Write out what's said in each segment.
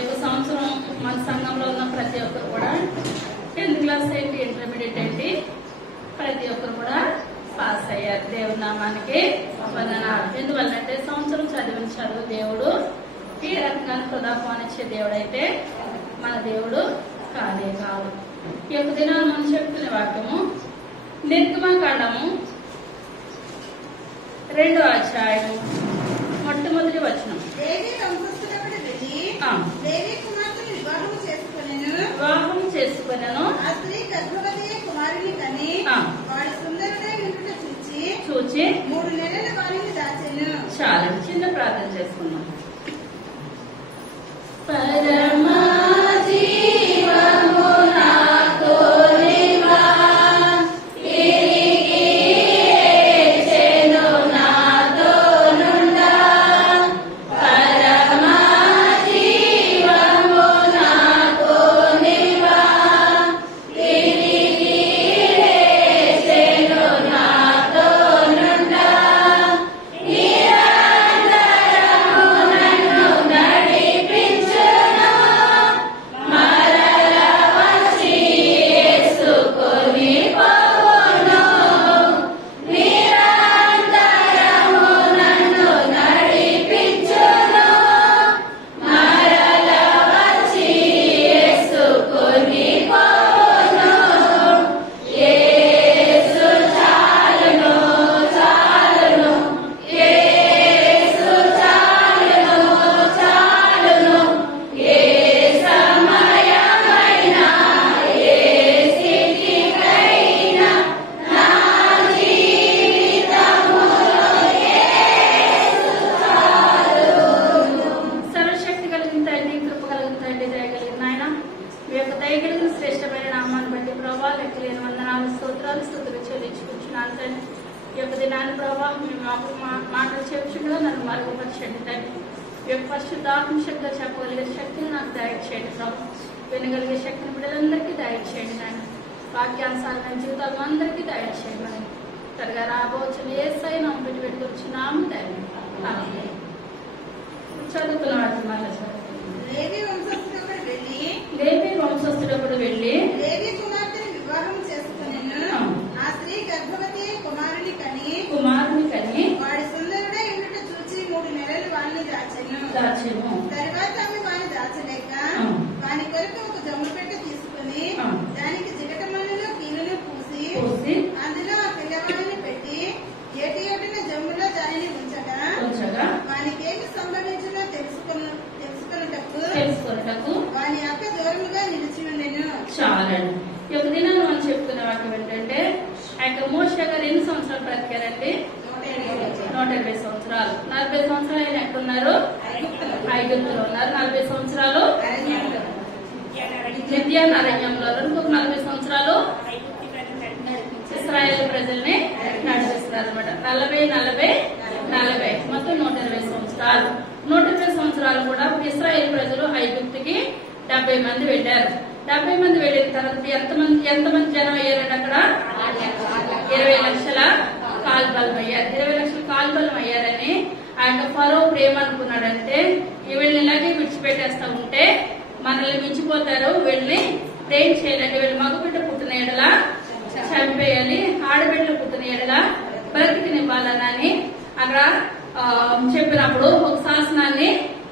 యొక్క సంవత్సరం మన సంఘంలో ఉన్న ప్రతి ఒక్కరు కూడా 10th క్లాస్ ఏంటి, ఇంటర్మీడియట్ ఏంటి, ప్రతి ఒక్కరు కూడా పాస్ అయ్యారు. దేవుడి నామానికి వందనాలు. ఎందువల్లంటే సంవత్సరం చదివిన చదువు దేవుడు ఈ రకంగా హృదయపానిచ్చే దేవుడు అయితే మన దేవుడు కాదే కాదు. ఈ యొక్క దినాలు మనం చెప్తున్న వాక్యము నిర్గమకాండము 2వ అధ్యాయము మొట్టమొదటి వచనం. వివాహం చేసుకున్నాను చూచి 3 నెలల వారిని దాచెను. చాలండి, చిన్న ప్రార్థన చేసుకున్నాం. మాటలు చెప్పుచుండగా నన్ను మరుగుపరచండి తండ్రి. పరిశుద్ధాత్మ శక్తిగా చెప్పగలిగే శక్తిని నాకు దయచేయండి ప్రభు. వినగలిగే శక్తిని బిడ్డలందరికీ దయచేయండి. నాయన వాక్యానుసారమైన జీవితాలు అందరికీ దయచేయండి. మనం త్వరగా రాబోచ్చు ఏసై నమ్ము పెట్టి పెట్టుకొచ్చున్నాము తండ్రి. చదువుతున్నాడు మళ్ళీ లేవి వంశస్థుడప్పుడు వెళ్ళి లేవి కుమార్తెని వివాహం చేసుకునేను. ఆ స్త్రీ గర్భవతి కుమారుని కని వాడి సుందరుడే ఉండుట చూచి 3 నెలలు వాడిని దాచెను. తర్వాత ఆమె వాడిని దాచలేక వాని కొరకు ఒక జమ్ము పెట్టె తీసుకుని దానికి జిగటమన్నును కీలును పూసి అందులో ఆ పిల్లవాడిని పెట్టి ఏటి ఏటిన జమ్ములో దానిని ఉంచగా వానికి ఏమి సంభవించినో తెలుసుకొనుటకు వాని అక్క దూరముగా నిలిచి ఉండెను. చాలండి. ఈ యొక్క దినాన్ని మనం చెప్తున్న వాక్యం ఏంటంటే ఆ యొక్క మోషే గారు ఎన్ని సంవత్సరాలు బ్రతికారండి? 120 సంవత్సరాలు. 40 సంవత్సరాలు ఆయన ఎక్కడున్నారు? ఐగుప్తులో ఉన్నారు. 40 సంవత్సరాలు మిద్యాన్ అరణ్యంలో, ఇంకొక 40 సంవత్సరాలు ఇశ్రాయేలు ప్రజల్ని నడిపిస్తున్నారు అనమాట. 40 మొత్తం 120 సంవత్సరాలు. 120 సంవత్సరాలు కూడా ఇశ్రాయేలు ప్రజలు ఐగుప్తుకి 70 మంది వెళ్ళారు. 70 మంది వెళ్ళిన తర్వాత ఎంతమంది జనం అయ్యారండి అక్కడ? 20 లక్షల కాల్బలం అయ్యారు. 20 లక్షల కాల్బలం అయ్యారని ఆ యొక్క ఫరో ప్రేమ అనుకున్నాడంటే వీళ్ళని ఇలాగే విడిచిపెట్టేస్తా ఉంటే మనల్ని మించిపోతారు, వీళ్ళని ఏం చేయాలంటే వీళ్ళు మగబిడ్డ పుట్టిన ఎడల చంపేయాలి, ఆడబిడ్డలు పుట్టిన ఎడల బ్రతికినివ్వాలని అక్కడ చెప్పినప్పుడు ఒక శాసనాన్ని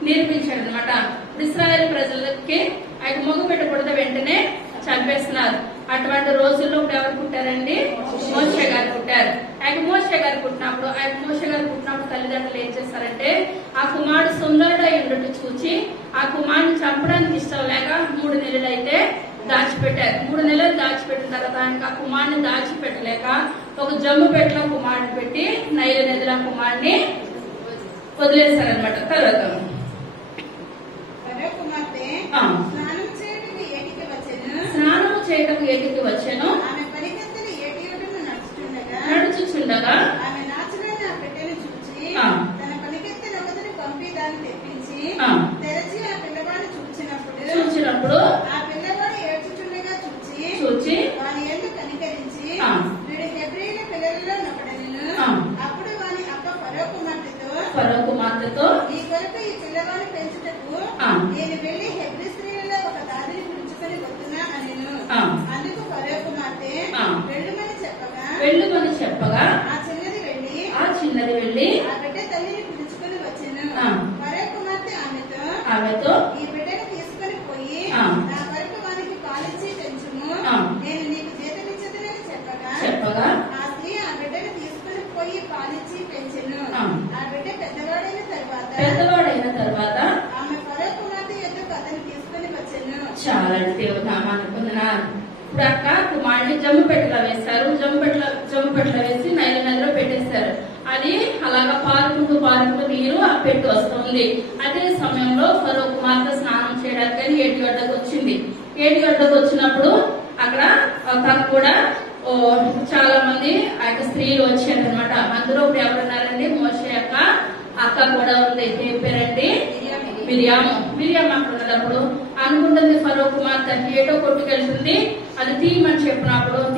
నిర్మించాడు అనమాట. ఇశ్రాయేలు ప్రజలకి ఆయన మగబిడ్డ పుడితే వెంటనే చంపేస్తున్నారు. అటువంటి రోజుల్లో ఇప్పుడు ఎవరు పుట్టారండి? మోషే గారు పుట్టారు. ఆయన మోషే గారు పుట్టినప్పుడు తల్లిదండ్రులు ఏం చేస్తారంటే ఆ కుమారుడు సుందరుడై ఉండటం చూచి ఆ కుమారుని చంపడానికి ఇష్టం లేక 3 నెలలు అయితే దాచిపెట్టారు. 3 నెలలు దాచిపెట్టిన తర్వాత ఆయనకు ఆ కుమారుని దాచిపెట్టలేక ఒక జమ్ము పెట్టలో కుమారుని పెట్టి నైలు నదిలో కుమారుని వదిలేస్తారనమాట. తర్వాత స్నానం చేయటం ఏటికి వచ్చాను. నడుచుచుండగా చూచినప్పుడు చూచి అప్పుడు వాని అక్క ఫరో కుమార్తెతో ఈ కొరకు ఈ పిల్లవాడిని పెంచుటకు నేను వెళ్లి చాలా దేవుడు నామాన్ని పొందినారు. ఇప్పుడు అక్క కుమారుడిని జమ్ము పెట్టలో వేస్తారు. జమ్ము పెట్టలో వేసి నైలు నదిలో పెట్టేస్తారు. అది అలాగా పారుకుంటూ నీరు ఆ పెట్టి వస్తుంది. అదే సమయంలో ఫరో కుమార్తె స్నానం చేయడానికి ఏటిగడ్డకు వచ్చింది. ఏటిగడ్డకు వచ్చినప్పుడు అక్కడ తను కూడా చాలా మంది ఆ యొక్క స్త్రీలు వచ్చారనమాట. అందులో ఇప్పుడు ఎవరున్నారండి? మోషే యొక్క అక్క కూడా ఉంది. ఏం పేరండి? మిరియాము. మిరియాము అక్కడ ఉన్నప్పుడు అనుకుంటుంది ఫరో కుమార్తె ఏటో కొట్టుకెళ్తుంది, అది తీయమని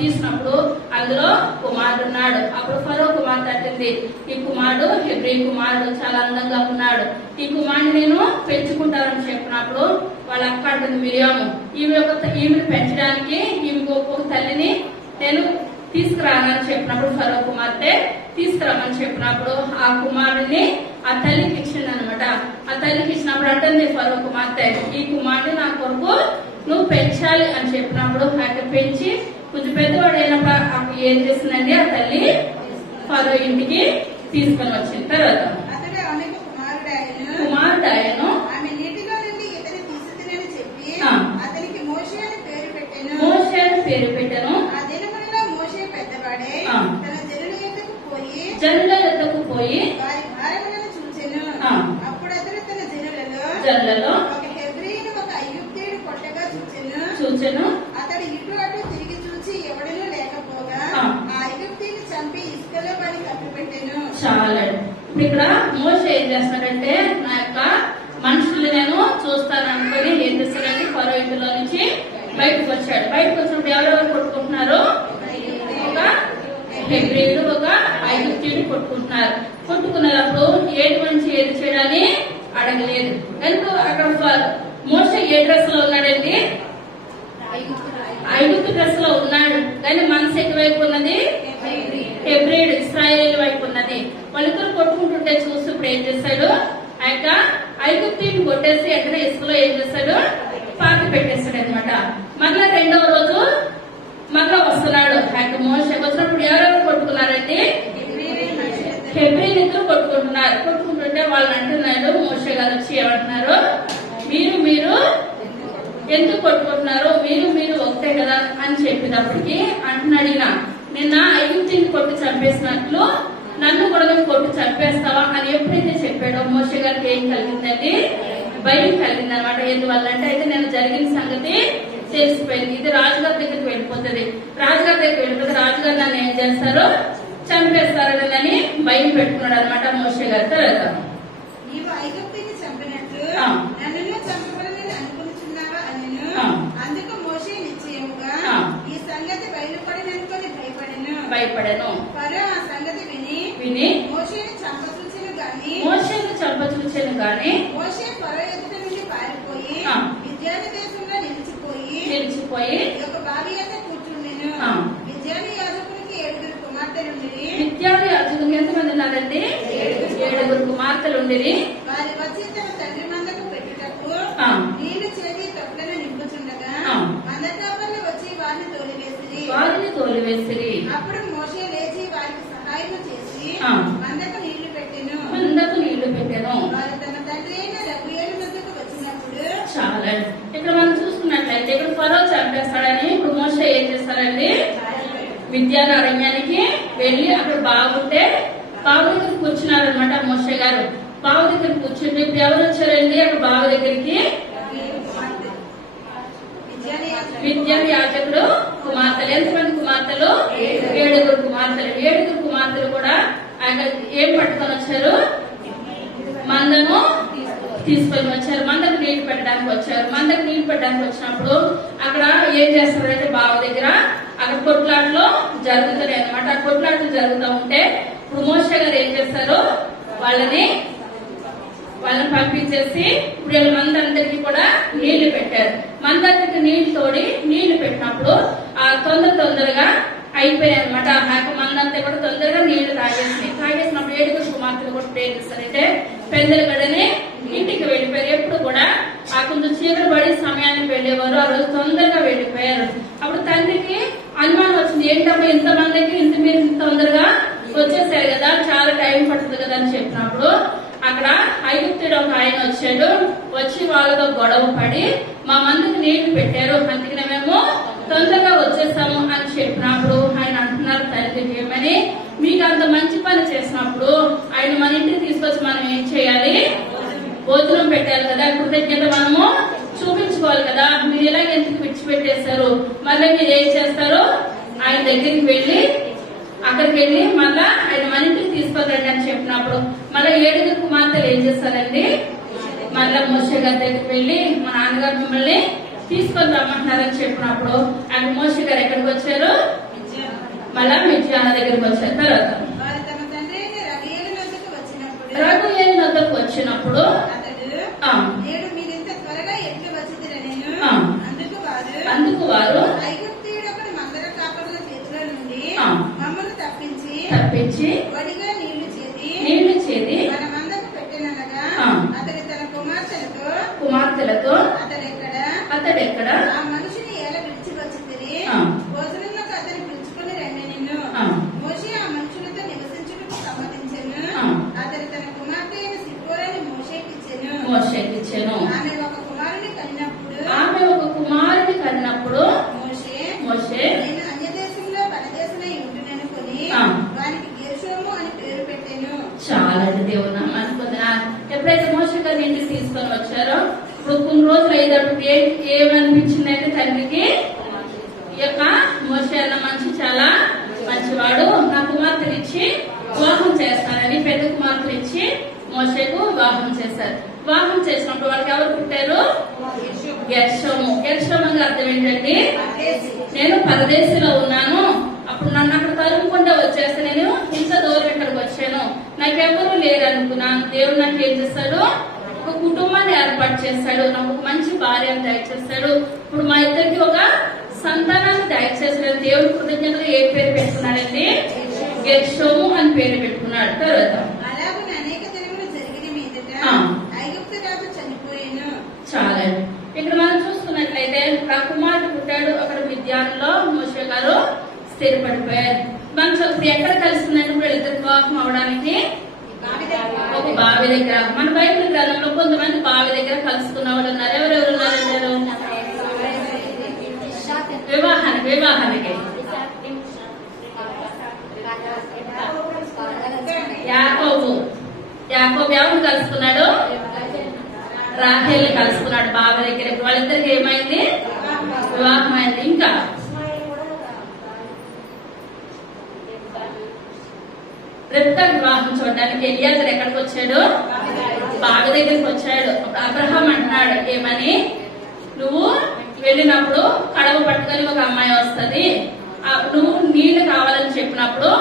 తీసినప్పుడు అందులో కుమారుడు ఉన్నాడు. అప్పుడు ఫరో కుమార్తె అంటుంది, ఈ కుమారుడు హెబ్రీ కుమారుడు చాలా అందంగా ఉన్నాడు, ఈ కుమారుడిని నేను పెంచుకుంటానని చెప్పినప్పుడు వాళ్ళ అక్క అంటుంది మిరియాము, ఈమెను పెంచడానికి ఈమెకు ఒక తల్లిని నేను తీసుకురానని చెప్పినప్పుడు ఫరో కుమార్తె తీసుకురామని చెప్పినప్పుడు ఆ కుమారుడిని ఆ తల్లికి ఇచ్చింది అనమాట. ఆ తల్లికి ఇచ్చినప్పుడు అంటుంది ఫరో కుమార్తె, ఈ కుమారుడిని నా కొరకు నువ్వు పెంచాలి అని చెప్పినప్పుడు అక్కడ పెంచి కొంచెం పెద్దవాడు అయినప్పుడు అప్పుడు ఏం చేసిందండి? ఆ తల్లి ఫరో ఇంటికి తీసుకొని వచ్చిన తర్వాత కుమారుడు ఆయను మోషే అని పేరు పెట్టాను. జనుల ఎద్దకు పోయి జనులలో చూచెను. అతడు ఇటు అటు తిరిగి చూసి ఎవడనూ లేకపోగా ఆ ఐగుప్తీని చంపి ఇసుకలో పడి కప్పిపెట్టెను. చాలా ఇప్పుడు ఇక్కడ మోషే ఏం చేస్తాడంటే, నా యొక్క మనుషుల్ని నేను చూస్తాను అనుకుని ఏం చేస్తాడంటే ఫరో ఇంటిలో నుంచి బయటకు వచ్చాడు. బయటకు వచ్చినప్పుడు ఎవరెవరు కొట్టుకుంటున్నారు? ఒక హెబ్రీయుడు ఒక ఐగుప్తీయుడు కొట్టుకుంటున్నారు. కొట్టుకున్నప్పుడు ఏది మంచి ఏది చేయడాన్ని అడగలేదు. ఎందుకు అక్కడ మోషే ఏ డ్రెస్ లో ఉన్నాడండి? ఐగుప్తు డ్రెస్ లో ఉన్నాడు. కానీ మనసు ఎటువైపు ఉన్నది? హెబ్రీయుడు ఇశ్రాయేలు వైపు ఉన్నది. వాళ్ళిద్దరు కొట్టుకుంటుంటే చూసి ఇప్పుడు ఏం చేశాడు? ఆ యొక్క ఐగుప్తీయుని కొట్టేసి ఎక్కడ ఇసుకలో ఏం చేశాడు? పాతి పెట్టేస్తాడు అనమాట. మళ్ళా రెండవ రోజు మళ్ళా వస్తున్నాడు. ఆ యొక్క మోషే వచ్చినప్పుడు ఎవరెవరు కొట్టుకున్నారండి? హెబ్రీయులు ఇద్దరు కొట్టుకుంటున్నారు. కొట్టుకుంటుంటే వాళ్ళు అంటున్నారు, మోషే గారు వచ్చి ఏమంటున్నారు, మీరు ఎందుకు కొట్టుకుంటున్నారు? మీరు ఒకటే కదా అని చెప్పినప్పటికీ అంటున్నాడు, నిన్న ఐగుప్తీని కొట్టి చంపేసినట్లు నన్ను కూడా నువ్వు కొట్టి చంపేస్తావా అని ఎప్పుడైతే చెప్పాడో మోషే గారికి ఏం కలిగిందండి? భయం కలిగింది అనమాట. ఎందువల్ల అంటే అయితే నేను జరిగిన సంగతి తెలిసిపోయింది, ఇది రాజుగారి దగ్గరికి వెళ్ళిపోతుంది, రాజుగారు నన్ను ఏం చేస్తారు? చంపేస్తారని అని భయం పెట్టుకున్నాడు అనమాట మోషే గారి. తర్వాత అందుకు మోషే నిశ్చయముగా ఈ సంగతి బయలుపడిననుకొని భయపడను. ఫరో ఆ సంగతి విని మోషేను చంపచూచెను గాని మోషే ఫరో ఎదుట నుండి పారిపోయి మిద్యాను దేశంలో నిలిచిపోయి ఒక బావి వద్ద కూర్చుండెను. మిద్యాను యాజకునికి 7 కుమార్తెలు ఉండేది. మిద్యాను యాజకునికి ఎంతమంది ఉన్నారండి? 7 కుమార్తెలు ఉండేది. వారి వచ్చి తన తండ్రి మందకు పెట్టుటకు నీళ్లు చేసి తొట్లను నింపుచుండగా మందకాపర్లు వచ్చి వారిని తోలివేసిరి. అప్పుడు మోషే లేచి వారికి సహాయం చేసి మందకు నీళ్లు పెట్టెను. వారు తన తండ్రి అయిన రగుయేలు వద్దకు వచ్చినప్పుడు చాలా ఇక్కడ మనం చూసుకున్నట్లయితే ఇక్కడ ఫరో చంపేస్తాడని ఇప్పుడు మోషే ఏం చేస్తాడండి? మిద్యాను అరణ్యానికి వెళ్లి అక్కడ బాగుంటే బావి దగ్గర కూర్చున్నారనమాట మోషే గారు. బావి దగ్గర కూర్చుంటే ఇప్పుడు ఎవరు వచ్చారండి? అక్కడ బావి దగ్గరికి మిద్యాను యాజకుడు కుమార్తెలు. ఎంతమంది కుమార్తెలు? 7 కుమార్తెలు. 7 కుమార్తెలు కూడా ఆయన ఏం పట్టుకొని వచ్చారు? మందను తీసుకొని వచ్చారు. మందకు నీళ్లు పెట్టడానికి వచ్చారు. మందకు నీళ్లు పెట్టడానికి వచ్చినప్పుడు అక్కడ ఏం చేస్తారంటే బావి దగ్గర అక్కడ కొట్లాటలు జరుగుతున్నాయి అనమాట. ఆ కొట్లాటలు జరుగుతూ ఉంటే ఇప్పుడు మోషే గారు ఏం చేస్తారు? వాళ్ళని పంపించేసి ఇప్పుడు వీళ్ళ మందందరికి కూడా నీళ్లు పెట్టారు. మందందరికి నీళ్లు పెట్టినప్పుడు ఆ తొందరగా అయిపోయాయి అనమాట. ఆ మందంతా కూడా తొందరగా నీళ్లు తాగేసినప్పుడు 7 కుమార్తెలు కూడా ఏం చేస్తారంటే పెద్దల గడని ఇంటికి వెళ్ళిపోయారు. ఎప్పుడు కూడా ఆ కొంచెం చీకటి పడి సమయానికి వెళ్ళేవారు. ఆ రోజు తొందరగా వెళ్ళిపోయారు. అప్పుడు తండ్రికి అనుమానం వచ్చింది, ఏంటమ్మా ఇంతమందికి మీరు తొందరగా వచ్చేసారు కదా, చాలా టైం పడుతుంది కదా అని చెప్పినప్పుడు అక్కడ ఐగుప్తుడు ఒక ఆయన వచ్చాడు. వచ్చి వాళ్ళతో గొడవ పడి మా మందుకు నీళ్లు పెట్టారు, అందుకనే మేము తొందరగా వచ్చేస్తాము అని చెప్పినప్పుడు ఆయన అంటున్నారు తండ్రి ఏమని, మీకు అంత మంచి పని చేసినప్పుడు ఆయన మన ఇంటికి తీసుకొచ్చి మనం ఏం చేయాలి, భోజనం పెట్టాలి కదా, కృతజ్ఞత మనము చూపించుకోవాలి కదా. మీరు ఇలా ఎందుకు విడిచిపెట్టేశారు, మళ్ళీ మీరు ఏం చేస్తారు, ఆయన దగ్గరికి వెళ్ళి అక్కడికి వెళ్ళి మళ్ళా ఆయన మన ఇంటికి తీసుకొని అని చెప్పినప్పుడు మళ్ళీ 7 కుమార్తెలు ఏం చేస్తారండి, మళ్ళా మోషే గారి దగ్గరికి వెళ్ళి మా నాన్నగారు మిమ్మల్ని తీసుకొని రమ్మంటున్నారని చెప్పినప్పుడు ఆయన మోషే గారు ఎక్కడికి వచ్చారు, మళ్ళా మిద్యాన దగ్గరికి వచ్చారు. తర్వాత రఘుయేలు వద్దకు వచ్చినప్పుడు అందుకు వారు తప్పించి నీళ్లు చేది కుమార్తెలతో అతడెక్కడ ఆ మనిషిని ఎలా విడిచివచ్చింది, భోజనంలోకి అతను పిలుచుకుని రండి నిన్ను. మోషే ఆ మనుషులతో నివసించుటకు సమ్మతించెను. అతను తన కుమార్తె అయిన సిప్పోరాని మోషేకిచ్చెను. ఆమె ఒక కుమారుని కన్నప్పుడు మోషే నేను అన్యదేశంలో పరదేశమై ఉంటుననుకొని వానికి గెర్షోము అని పేరు పెట్టాను. చాలా దేవుడు అనుకున్నా. ఎప్పుడైతే మోషే గారిని ఇంటికి తీసుకొని వచ్చారో ఇప్పుడు కొన్ని రోజులు అయ్యేటప్పుడు ఏమనిపించింది అంటే తండ్రికి, ఈ యొక్క మోషే అన్న మనిషి చాలా మంచివాడు, నా కుమార్తెనిచ్చి వివాహం చేస్తానని పెద్ద కుమార్తెనిచ్చి మోషేకు వివాహం చేశారు. వివాహం చేసినప్పుడు వాళ్ళకి ఎవరు పుట్టారు, గెర్షోము. గెర్షోము అని అర్థం ఏంటండి, నేను పరదేశంలో ఉన్నాను, అప్పుడు నన్ను అక్కడ తరుముకుండా వచ్చేస్తే నేను ఇంత దూరం ఇక్కడికి వచ్చాను, నాకెవరూ లేరు అనుకున్నాను. దేవుడు నాకు ఏం చేస్తాడు, ఒక కుటుంబాన్ని ఏర్పాటు చేస్తాడు, నాకు ఒక మంచి భార్యను దయచేస్తాడు, ఇప్పుడు మా ఇద్దరికి ఒక సంతానాన్ని దయచేస్తాడు. దేవుడు కృతజ్ఞతగా ఏ పేరు పెట్టుకున్నాడండి, గెర్షోము అని పేరు పెట్టుకున్నాడు. తర్వాత చాలా ఇక్కడ మనం చూసుకున్నట్లయితే ఆ కుమారుడు పుట్టాడు, అక్కడ మిద్యానులో మోషే గారు స్థిరపడిపోయారు. మనం ఇప్పుడు ఎక్కడ కలుస్తుందంటే ఇప్పుడు ఇద్దరు వివాహం అవడానికి ఒక బావి దగ్గర. మన బైబిల్ గ్రంథంలో కొంతమంది బావి దగ్గర కలుసుకున్న వాళ్ళు ఉన్నారు. ఎవరెవరు ఉన్నారంటారు, వివాహానికి యాకోబు ఎవరిని కలుసుకున్నాడు, రాహేల్ని కలుసుకున్నాడు బావి దగ్గర. వాళ్ళిద్దరికి ఏమైంది, వివాహం అయింది. ఇంకా రెబ్కా వివాహం చూడడానికి ఎలియాజర్ ఎక్కడికి వచ్చాడు, బావి దగ్గరికి వచ్చాడు. అప్పుడు అబ్రహాం అంటున్నాడు ఏమని, నువ్వు వెళ్ళినప్పుడు కడవ పట్టుకొని ఒక అమ్మాయి వస్తుంది, నువ్వు నీళ్లు కావాలని చెప్పినప్పుడు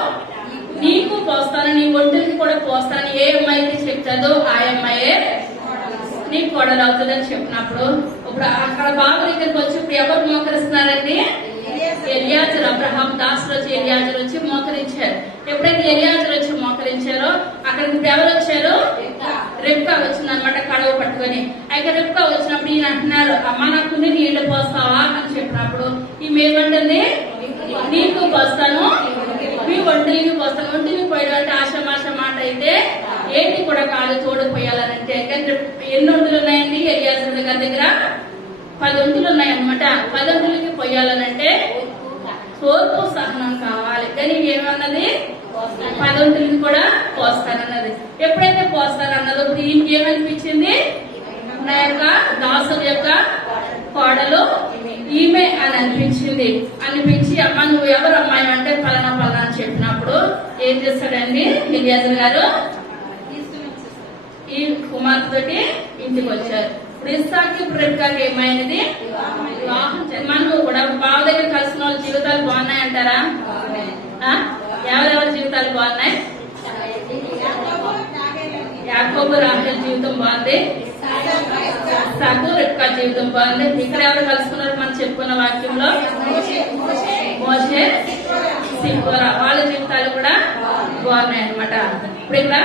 నీకు పోస్తాను, నీ ఒంటికి కూడా పోస్తాను, ఏ అమ్మాయి అయితే చెప్తాదో ఆ అమ్మాయే నీకు కోడలు అవుతుందని చెప్పినప్పుడు ఇప్పుడు అక్కడ బాబు దగ్గరికి వచ్చి ఇప్పుడు ఎవరు మోకరిస్తున్నారండి, ఎలియాజర్. అబ్రహాం దాసులు వచ్చి ఎలియాజర్ వచ్చి మోకరించారు. ఎప్పుడైతే ఎలియాజర్ వచ్చి మోకరించారో అక్కడికి ఎవరు వచ్చారు, రెబ్కా వచ్చింది అనమాట కడవ పట్టుకొని. అయితే రెబ్కా వచ్చినప్పుడు ఈయన అంటున్నారు, అమ్మ నాకు నీళ్లు పోస్తావా అని చెప్పినప్పుడు ఈమె ఏమంటుంది, నీకు పోస్తాను, మీ ఒంటికి పోస్తాను. ఒంటికి పోయడం అంటే ఆశమాష మాట అయితే ఏంటి కూడా కాదు, తోడు పోయాలనంటే. ఎన్ని ఒంటులు ఉన్నాయండి ఎలియాజర్ గారి దగ్గర, 10 ఒంటులు ఉన్నాయన్నమాట. 10 ఒంటులకి పోయాలనంటే తోర్పు సహనం కావాలి. కానీ ఏమన్నది, 10 ఒంటులకి కూడా పోస్తానన్నది. ఎప్పుడైతే పోస్తానన్నదో ఇప్పుడు ఈయనకి ఏమనిపించింది, నా యొక్క దాసుల యొక్క కోడలు ఈమె అని అనిపించి అమ్మ నువ్వు ఎవరు అమ్మాయి అంటే పలానా పలానా అని చెప్పినప్పుడు ఏం చేస్తాడండి ఎలియాజర్ గారు, ఈ కుమార్తెతోటి ఇంటికి వచ్చారు. ఇప్పుడు ఇస్సాకి ఇప్పుడు రెబ్కాకి ఏమైనది, వివాహం. మనము కూడా బావ దగ్గర కలిసిన వాళ్ళ జీవితాలు బాగున్నాయంటారా, ఎవరెవరి జీవితాలు బాగున్నాయి, యాకోబు రాహేల్ జీవితం బాగుంది, ఇస్సాకు రెబ్కా జీవితం బాగుంది. ఇక్కడ ఎవరు కలుసుకున్నారు మనం చెప్పుకున్న వాక్యంలో, మోషే సిప్పోరా, వాళ్ళ జీవితాలు కూడా బాగున్నాయి అనమాట. ఇప్పుడు ఇక్కడ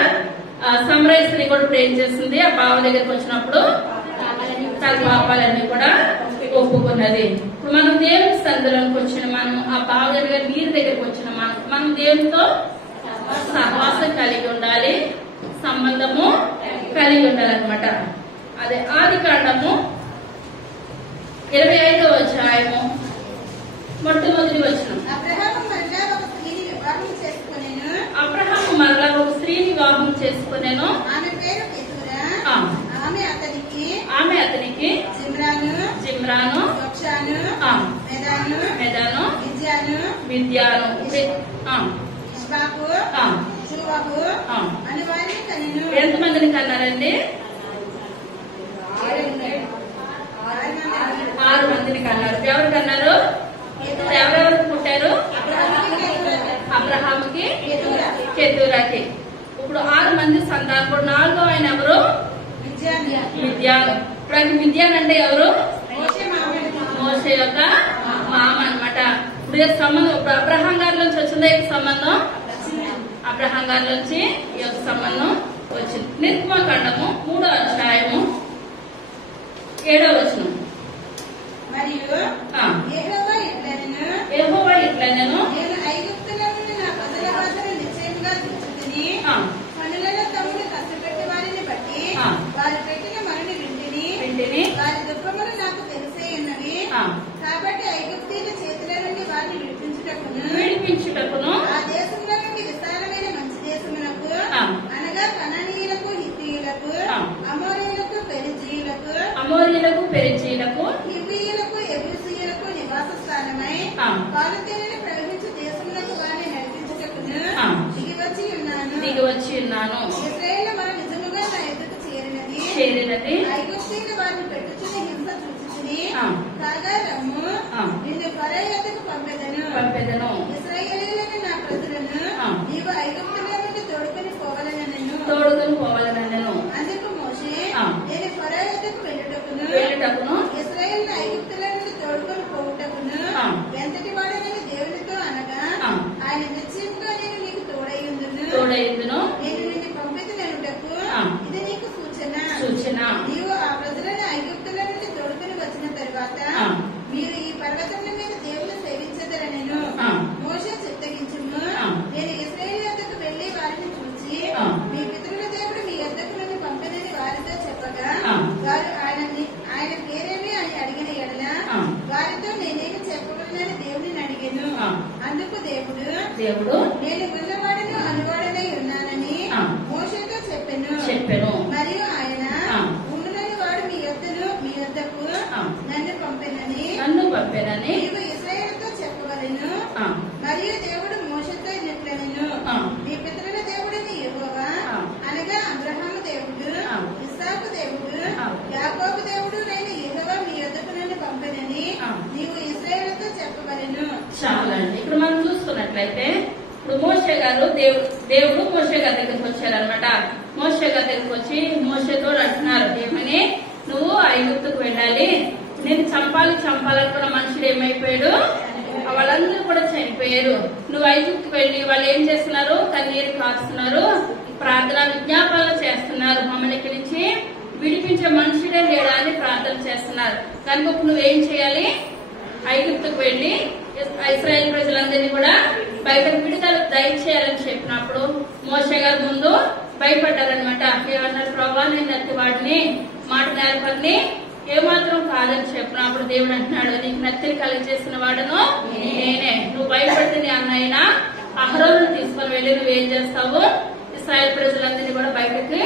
సమరయ స్త్రీ కూడా ఇప్పుడు ఏం చేస్తుంది, ఆ బావ దగ్గరికి వచ్చినప్పుడు తన పాపాలన్నీ కూడా ఒప్పుకున్నది. ఇప్పుడు మనం దేవుని సందులోకి వచ్చిన మనం, ఆ బావ దగ్గర నీరు దగ్గరికి వచ్చిన మనం దేవునితో సహవాసం కలిగి ఉండాలి, సంబంధము కలిగి ఉండాలన్నమాట. అదే ఆదికాండము 25వ అధ్యాయము మొట్టమొదటి వచనం. అబ్రహాము మరలా ఒక స్త్రీని వివాహం చేసుకునేను. ఆమె పేరు కెతూరా. ఆమె అతనికి జిమ్రాను, మెదాను, విద్యాను, అని వారిని కనెను. ఎంతమందిని కన్నారండి? 6 మందిని కన్నారు. ఎవరు కన్నారు? ఎవరెవరికి పుట్టారు? అబ్రహాముకి, కెతూరాకి. ఇప్పుడు 6 మంది సంతానం. ఇప్పుడు 4వ ఆయన ఎవరు? మిద్యాను. ఇప్పుడు మిద్యాన్ అంటే ఎవరు? మోషే యొక్క మామ అన్నమాట. ఇప్పుడు సంబంధం ఇప్పుడు అబ్రహాం గారి నుంచి వచ్చిందా ఈ సంబంధం? అబ్రహాం గారి నుంచి ఈ యొక్క సంబంధం వచ్చింది. నిర్గమకాండము 3వ అధ్యాయము 7వ వచనం. మరియు యెహోవా ఇట్లనెను, నేను ఐగుప్తులో నుండి నా ప్రజల వద్దకు నిశ్చయముగా తెచ్చుకుని పనులలో తమ్ముడు కష్టపెట్టి వారిని బట్టి వారు పెట్టిన మరుని వింటిని వారి దుఃఖములు నాకు తెలిసే ఉన్నవి. కాబట్టి ఐగుప్తీయుల చేతుల నుండి వారిని విడిపించుటకును ఆ దేశంలో నుండి విస్తారమైన మంచి దేశమునకు అనగా కనానీయులకు, హిత్తీయులకు, అమోరీయులకు, పెరిజీయులకు, హివ్వీయులకు, యెబూసీయులకు నివాస స్థానమై పాలు తేనెలు ప్రవహించు దేశమునకు వారిని నడిపించుటకును దిగి వచ్చి ఉన్నాను. ఇశ్రాయేలు మన నిజముగా నా ఎదుట చేరినది. ఐగుప్తీయులు వారిని పెట్టుచున్న హింస చూచుచుని కాగా రమ్ము, నిన్ను ఫరో యొద్దకు పంపెదను. ఇశ్రాయేలీయులను నా ప్రజలను నీవు ఐగుప్తులో నుండి తోడుకొని పోవాలనెను. అందుకు మోషే, నేను ఫరో యొద్దకు వెళ్ళుటకును ఇశ్రాయేలు ఐగుప్తులో నుండి తోడుకొని పోవుటకును ఎంతటి వాడనని దేవునితో అనగా, ఆయన నిశ్చయంగా నేను నీకు తోడైయుందును. నేను నిన్ను పంపితుననుటకు ఇది నీకు సూచన. నీవు ఆ ప్రజలను ఐగుప్తుల నుండి తోడుకొని వచ్చిన తరువాత మీరు ఈ పర్వతముల మీద దేవుని సేవించదరనెను. మోషే చిత్తగించుము, నేను ఇశ్రాయేలు యొద్దకు వెళ్లి వారిని చూచి మీ పితరుల దేవుడు మీ యొద్దకు నన్ను పంపినని వారితో చెప్పగా వారు ఆయన పేరేమి అని అడిగిన ఎడల వారితో నేనేమి చెప్పగలనని దేవుడిని అడిగాను. అందుకు దేవుడు నేను ఉన్నవాడను అనువాడనై ఉన్నానని మోషేతో చెప్పెను. మరియు ఆయన ఉండునని వాడు మీ యొద్దకు నన్ను పంపెనని నీవు ఇశ్రాయేలుతో చెప్పవలెను. మరియు దేవుడు మోషేతో ఇట్లనెను, మీ పితరుల దేవుడిని యెహోవా అనగా అబ్రహాము దేవుడు, ఇస్సాకు దేవుడు, యాకోబు దేవుడు నేను యెహోవా మీ యొద్దకు నన్ను పంపెనని నీవు ఇశ్రాయేలుతో చెప్పవలెను. చాలండి. ఇప్పుడు మనం చూసుకున్నట్లయితే ఇప్పుడు మోషే గారు దేవుడు మోషే గారి దగ్గరికి వచ్చారనమాట. మోషే గారి దగ్గరికి వచ్చి మోషేతో అంటున్నారు, ఏమని, నువ్వు ఐగుప్తుకు వెళ్ళాలి, నేను చంపాలనుకున్న మనుషుడు ఏమైపోయాడు, వాళ్ళందరూ కూడా చనిపోయారు. నువ్వు ఐగుప్తుకు వెళ్ళి వాళ్ళు ఏం చేస్తున్నారు, కన్నీరు కాస్తున్నారు, ప్రార్థన విజ్ఞాపనలు చేస్తున్నారు, మమ్మల్ని ఇక్కడి నుంచి విడిపించే మనుషుడే లేడా అని ప్రార్థన చేస్తున్నారు. కనుక నువ్వేం చేయాలి, ఐగుప్తుకు వెళ్లి ఇశ్రాయేల్ ప్రజలందరినీ కూడా బయటకు విడుదల దయచేయాలని చెప్పినప్పుడు మోషే గారు ముందు భయపడ్డారనమాట. ఏమన్నారు, ప్రభా నేను నత్తి వాడిని, మాట నేర్పడిని ఏమాత్రం కాదని చెప్పినప్పుడు దేవుడు అంటున్నాడు, నీకు నత్తిని కలిగజేసిన వాడును నేనే. నువ్వు భయపడితే నీ అన్నయ్యన అహరోను తీసుకొని వెళ్ళి నువ్వేం చేస్తావు, ఇశ్రాయేల్ ప్రజలందరినీ కూడా బయటకి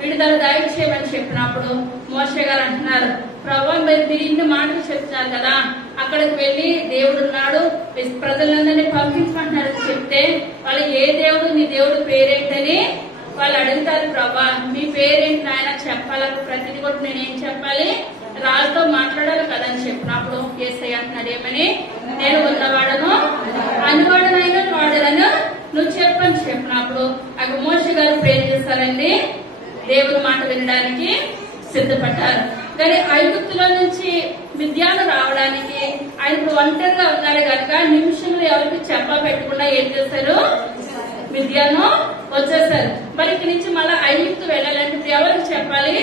విడుదల దయచేయమని చెప్పినప్పుడు మోషే గారు అంటున్నారు, ప్రభా మీరు ఇన్ని మాటలు చెప్తున్నారు కదా, అక్కడికి వెళ్లి దేవుడు ఉన్నాడు ప్రజలందరినీ పంపించమంటున్నారని చెప్తే వాళ్ళు ఏ దేవుడు, నీ దేవుడు పేరేంటని వాళ్ళు అడుగుతారు. ప్రభా మీ పేరేంటి ఆయన చెప్పాలి, ప్రతిదీ కూడా నేనేం చెప్పాలి, రాళ్ళతో మాట్లాడాలి కదా అని చెప్పినప్పుడు యేసయ్య అంటున్నాడు, ఏమని, నేను ఉన్నవాడను అనువాడనైనా వాడలను నువ్వు చెప్పని చెప్పినప్పుడు అక్కడ మోషే గారు ప్రేర్ చేస్తారండి, దేవుని మాట వినడానికి సిద్ధపడ్డారు. కానీ ఐగుప్తులో నుంచి మిద్యాను రావడానికి ఆయన ఇప్పుడు ఒంటరిగా ఉన్నాడు కనుక నిమిషంలో ఎవరికి చెప్ప పెట్టకుండా ఏం చేశారు, మిద్యాను వచ్చేసారు. మరి ఇక్కడి నుంచి మళ్ళీ ఐగుప్తు వెళ్ళాలంటే ఎవరికి చెప్పాలి,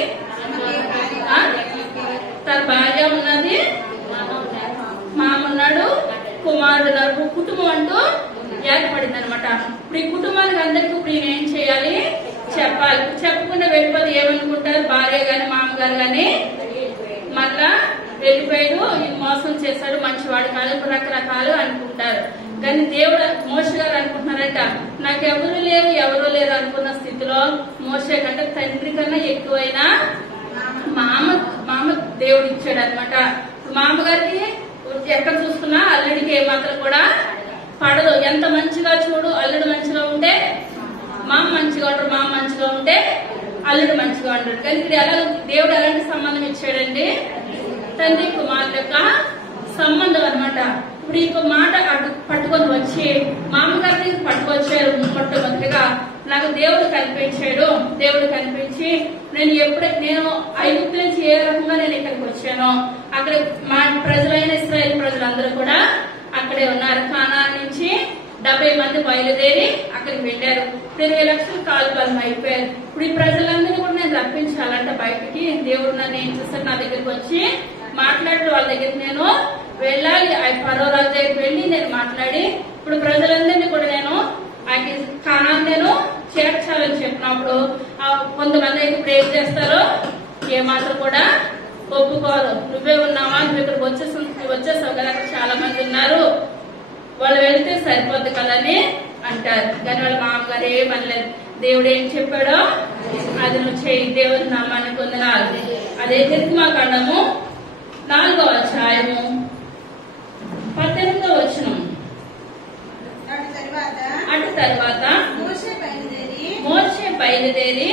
తన భార్య ఉన్నది, మామ ఉన్నాడు, కుమారుడు ఉన్నారు, కుటుంబం అంటూ ఏర్పడింది అనమాట. ఇప్పుడు ఈ కుటుంబానికి అందరికీ ఇప్పుడు ఈయన ఏం చేయాలి, చెప్పాలి. చెప్పకుండా వెళ్ళిపోతే ఏమనుకుంటారు, భార్య గాని మామగారు గాని మళ్ళా వెళ్ళిపోయాడు, మోసం చేశాడు, మంచివాడు కాదు, రకరకాలు అనుకుంటారు. కానీ దేవుడు మోషే గారు అనుకుంటున్నారంట, నాకు ఎవరు లేరు అనుకున్న స్థితిలో మోషే కంటే తండ్రి కన్నా ఎక్కువైనా మామ దేవుడు ఇచ్చాడు అనమాట. మామగారికి ఎక్కడ చూసుకున్నా అల్లుడికి ఏమాత్రం కూడా పడదు. ఎంత మంచిగా చూడు, అల్లుడు మంచిగా ఉంటే మామ మంచిగా ఉంటాడు, మామ మంచిగా ఉంటే అల్లుడు మంచిగా ఉంటాడు. కానీ ఇక్కడ దేవుడు ఎలాంటి సంబంధం ఇచ్చాడండి? తండ్రి కుమారుల యొక్క సంబంధం అనమాట. ఇప్పుడు ఇంకో మాట పట్టుకొని వచ్చి మామగారిని పట్టుకొచ్చారు. మొట్టమొదటిగా నాకు దేవుడు కనిపించి నేను ఐగుప్తు నుంచి ఏ రకంగా నేను ఇక్కడికి వచ్చానో అక్కడ మా ప్రజలైన ఇశ్రాయేల్ ప్రజలందరూ కూడా అక్కడే ఉన్నారు. కానాను నుంచి 70 మంది బయలుదేరి అక్కడికి వెళ్ళారు. 20 లక్షలు కాలుబలం అయిపోయారు. ఇప్పుడు ఈ ప్రజలందరినీ కూడా నేను రప్పించాలంటే బయటికి దేవుడు నన్ను ఏం చేస్తాడు, నా దగ్గరికి వచ్చి మాట్లాడి వాళ్ళ దగ్గరికి నేను వెళ్ళాలి. ఫరో రాజు దగ్గరికి వెళ్ళి నేను మాట్లాడి ఇప్పుడు ప్రజలందరినీ కూడా నేను కానాను నేను చేర్చాలని చెప్పినప్పుడు కొంతమంది అయితే ఇప్పుడు ఏం చేస్తారో ఏమాత్రం కూడా ఒప్పుకోరు. నువ్వే ఉన్నావా, నువ్వు ఇక్కడికి వచ్చేసావు కదా, అక్కడ చాలా మంది ఉన్నారు, వాళ్ళు వెళ్తే సరిపోద్ది కదా అని అంటారు. కానీ వాళ్ళ మామగారు ఏమనలేదు. దేవుడు ఏం చెప్పాడో అది నువ్వు చేయి, దేవుడి నామాన్ని పొందనాలి. అదే నిర్గమకాండము 4వ అధ్యాయము 18వ వచనం. అటు తర్వాత మోషే బయలుదేరి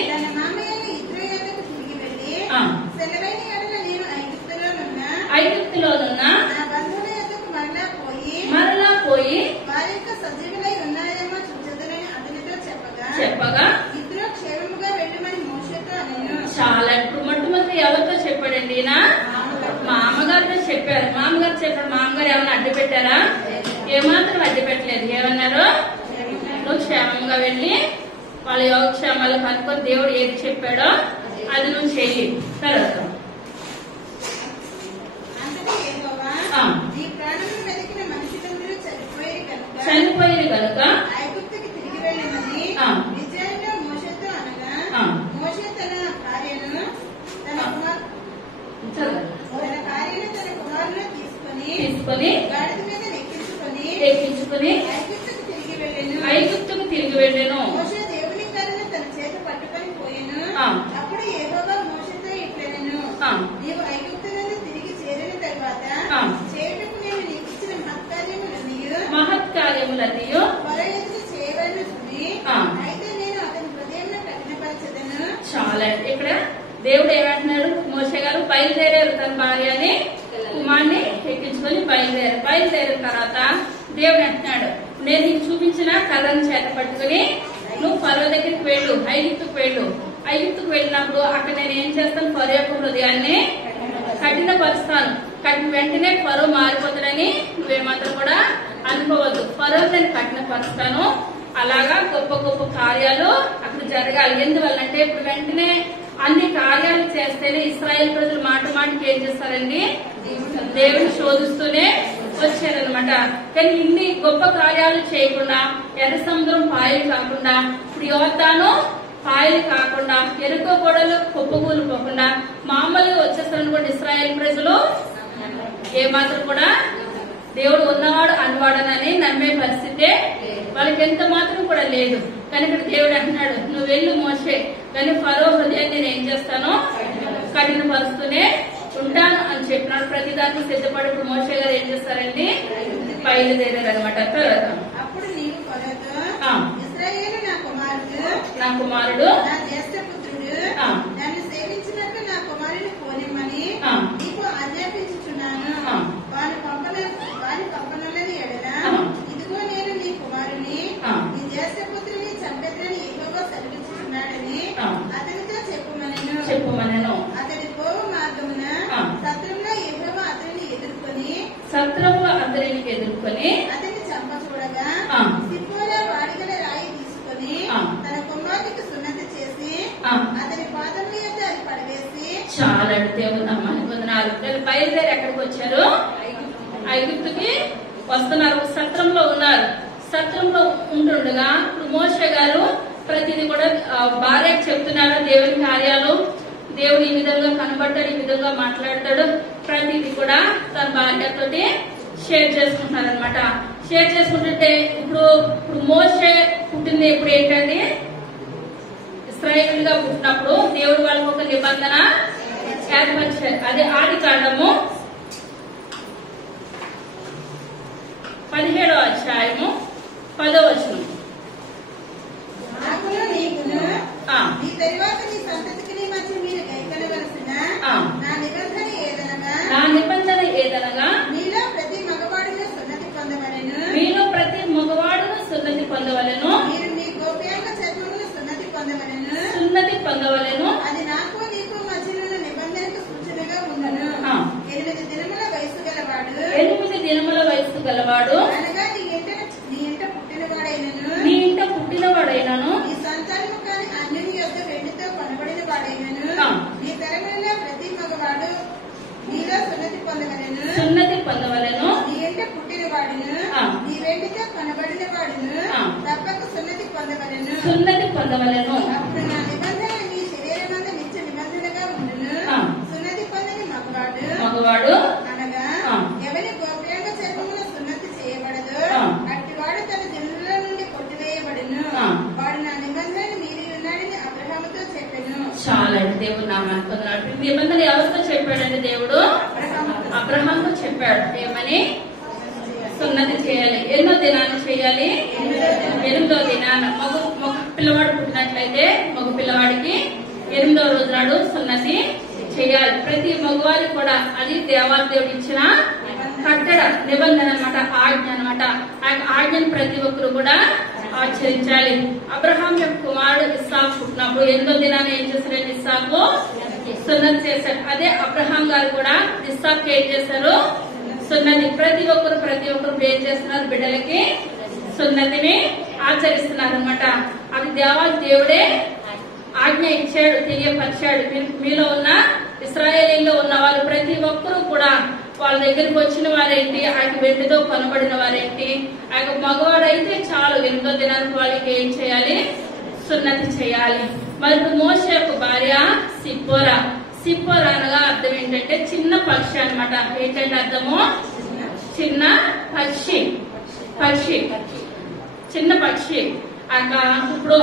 ఐగుప్తులోనున్న మరలా పోయి చెప్పగా చాలా ఇప్పుడు మొట్టమొదటి ఎవరితో చెప్పాడండి? మా అమ్మగారితో చెప్పారు. మామగారు ఏమైనా అడ్డు పెట్టారా? ఏమాత్రం అడ్డు పెట్టలేదు. ఏమన్నారు? నువ్వు క్షేమంగా వెళ్ళి వాళ్ళ యోగక్షేమాలు కనుక్కొని దేవుడు ఏది చెప్పాడో అది నువ్వు చెయ్యి. తర్వాత చనిపోయేది కనుక తీసుకొని ఎక్కించుకుని ఐగుప్తుకు తిరిగి వెళ్ళాను. నీవు ఐగుప్తు నుండి తిరిగి చేరిన తర్వాత చేయుటకు నేను నీకు ఇచ్చిన మహత్కార్యములన్నీ చేయవలసి అయితే నేను అతని హృదయంలో కఠినపరచదను. చాలా ఇక్కడ దేవుడు ఏమంటున్నాడు? మోషే గారు బయలుదేరారు, తన భార్యని కుమార్ని ఎక్కించుకొని బయలుదేరిన తర్వాత దేవుడు అంటున్నాడు, నేను నీకు చూపించిన కర్రను చేత పట్టుకుని నువ్వు ఫరో దగ్గరికి వెళ్ళు, ఐగుప్తుకు వెళ్ళినప్పుడు అక్కడ నేను ఏం చేస్తాను? ఫరో యొక్క హృదయాన్ని కఠినపరుస్తాను. వెంటనే ఫరో మారిపోతాడని నువ్వేమాత్రం కూడా అనుకోవద్దు. ఫరో నేను కఠినపరుస్తాను. అలాగా గొప్ప గొప్ప కార్యాలు అక్కడ జరగాలి. ఎందువల్లంటే ఇప్పుడు వెంటనే అన్ని కార్యాలు చేస్తేనే ఇశ్రాయేల్ ప్రజలు మాటికి ఏం చేస్తారండి? దేవుని శోధిస్తూనే వచ్చారనమాట. కానీ ఇన్ని గొప్ప కార్యాలు చేయకుండా, ఎర్ర సముద్రం పాయలు కాకుండా, ఇప్పుడు యోర్దాను పాయలు కాకుండా, ఎరుకో గోడలు కుప్పకూలిపోకుండా మామూలుగా వచ్చేస్తారనుకోండి ఇశ్రాయేల్ ప్రజలు ఏమాత్రం కూడా దేవుడు ఉన్నవాడు అనువాడనని నమ్మే పరిస్థితే వాళ్ళకి ఎంత మాత్రం కూడా లేదు. కానీ ఇక్కడ దేవుడు అంటున్నాడు, నువ్వు వెళ్ళు మోషే, కానీ ఫరో హృదయాన్ని నేను ఏం చేస్తాను? కఠినపరుస్తూనే ఉంటాను అని చెప్పినాడు. ప్రతి దానికి సిద్ధపడి ఇప్పుడు మోషే గారు ఏం చేస్తారండి? బయలుదేరారు అనమాట. అప్పుడు నీవు ఫరోతో, ఇశ్రాయేలు నా కుమారుడు నా జ్యేష్ఠ పుత్రుడు, నన్ను సేవించినట్టు నా కుమారుని పోనిమ్మని నీకు ఆజ్ఞాపించుచున్నాను. వారి పంపనలని ఎడల ఇదిగో నేను నీ కుమారుని నీ జ్యేష్ఠ పుత్రుని చంపెద్దని ఎక్కువగా సెలవిస్తున్నాడని అతనితో చెప్పుమనెను. అతడి పోవు మార్గమున సత్రంలో యెహోవా అతనిని ఎదుర్కొని అతన్ని చంప చూడగా సిప్పోరా వాడిగల రాయి తీసుకొని తన కుమారునికి సున్నతి చేసి అతని పాదం మీద అది పడవేసి చాలా దేవుడు బయలుదేరి ఎక్కడికి వచ్చారు? ఐగుప్తుకి వస్తున్నారు. సత్రంలో ఉన్నారు. సత్రంలో ఉంటుండగా ఇప్పుడు మోషే గారు ప్రతిదీ కూడా భార్యకు చెప్తున్నారు దేవుని కార్యాలు. దేవుడు ఈ విధంగా కనబడ్డాడు, ఈ విధంగా మాట్లాడతాడు, ప్రతిదీ కూడా తన భార్యతోటి షేర్ చేసుకుంటున్నారు అనమాట. షేర్ చేసుకుంటుంటే ఇప్పుడు మోషే పుట్టింది ఇప్పుడు ఏంటంటే ఇశ్రాయేలుగా పుట్టినప్పుడు దేవుడు వాళ్ళకు ఒక నిబంధన ఏర్పరిచారు. అది ఆదికాండము 17వ అధ్యాయము 10వ వచనం. నీ తరువాత నీ సంతతికి నీ మధ్య మీరు గైకొనవలసిన నా నిబంధన ఏదనగా మీలో ప్రతి మగవాడును సున్నతి పొందవలెను మీరు మీ గోప్యాంగ చర్మమును సున్నతి పొందవలెను అది నాకు నీకు మధ్యలో నిబంధనకు సూచనగా ఉండను. 8 దినముల వయసు గలవాడు అనగా నీ ఇంట పుట్టినవాడైనను నీ సంతానము కాని అన్యుని యొక్క వెండితో కొనబడిన వాడైనను నీ తరములలో ప్రతి మగవాడు నీలో సున్నతి పొందవలెను. నీ ఇంట పుట్టినవాడును నీ వెండితో కొనబడిన వాడును తప్పక సున్నతి పొందవలెను. అప్పుడు నా నిబంధన నీ శరీరమందు నిత్య నిబంధనగా ఉండును. సున్నతి పొందని మగవాడు అనగా ఎవరి గోప్యాంగ చర్మమున సున్నతి చేయబడదు అట్టివాడు తన జనుల నుండి కొట్టివేయబడును. వాడు నా నిబంధనను మీరి ఉన్నాడని అబ్రహాముతో చెప్పెను. చాలా దేవుడు నామాన్ని నిబంధన ఎవరితో చెప్పాడండి? దేవుడు అబ్రహాముతో చెప్పాడు. ఏమని? సున్నతి చేయాలి. ఎన్నో దినాన్ని చేయాలి? 8వ దినాన. మగ పిల్లవాడు పుట్టినట్లయితే మగ పిల్లవాడికి 8వ రోజు నాడు సున్నతి చేయాలి. ప్రతి మగవారికి కూడా అది దేవాదేవుడు ఇచ్చిన కట్టడ నిబంధన అనమాట, ఆజ్ఞ అనమాట. ఆ ఆజ్ఞను ప్రతి ఒక్కరు కూడా ఆచరించాలి. అబ్రహాం యొక్క కుమారుడు ఇస్సాకు పుట్టినప్పుడు 8వ దినాన్ని ఏం చేశారు? ఇస్సాకు సున్నతి చేశారు. అదే అబ్రహాం గారు కూడా ఇస్సాకు ఏం చేశారు? సున్నతి. ప్రతి ఒక్కరు ఏం చేస్తున్నారు? బిడ్డలకి సున్నతిని ఆచరిస్తున్నారు అనమాట. అది దేవుడే ఆజ్ఞ ఇచ్చాడు, తెలియపరిచాడు. మీలో ఉన్న ఇశ్రాయేలీలో ఉన్న వాళ్ళు ప్రతి ఒక్కరూ కూడా వాళ్ళ దగ్గరికి వచ్చిన వారేంటి, ఆయన వెండితో కొనబడిన వారేంటి, ఆయన మగవాడైతే చాలు 8వ దినానికి వాళ్ళకి ఏం చేయాలి? సున్నతి చేయాలి. మరి మోషే యొక్క భార్య సిప్పోరా. సిప్పోరా అనగా అర్థం ఏంటంటే చిన్న పక్షి అనమాట. ఏంటంటే అర్థము? చిన్న పక్షి. చిన్న పక్షి. ఇప్పుడు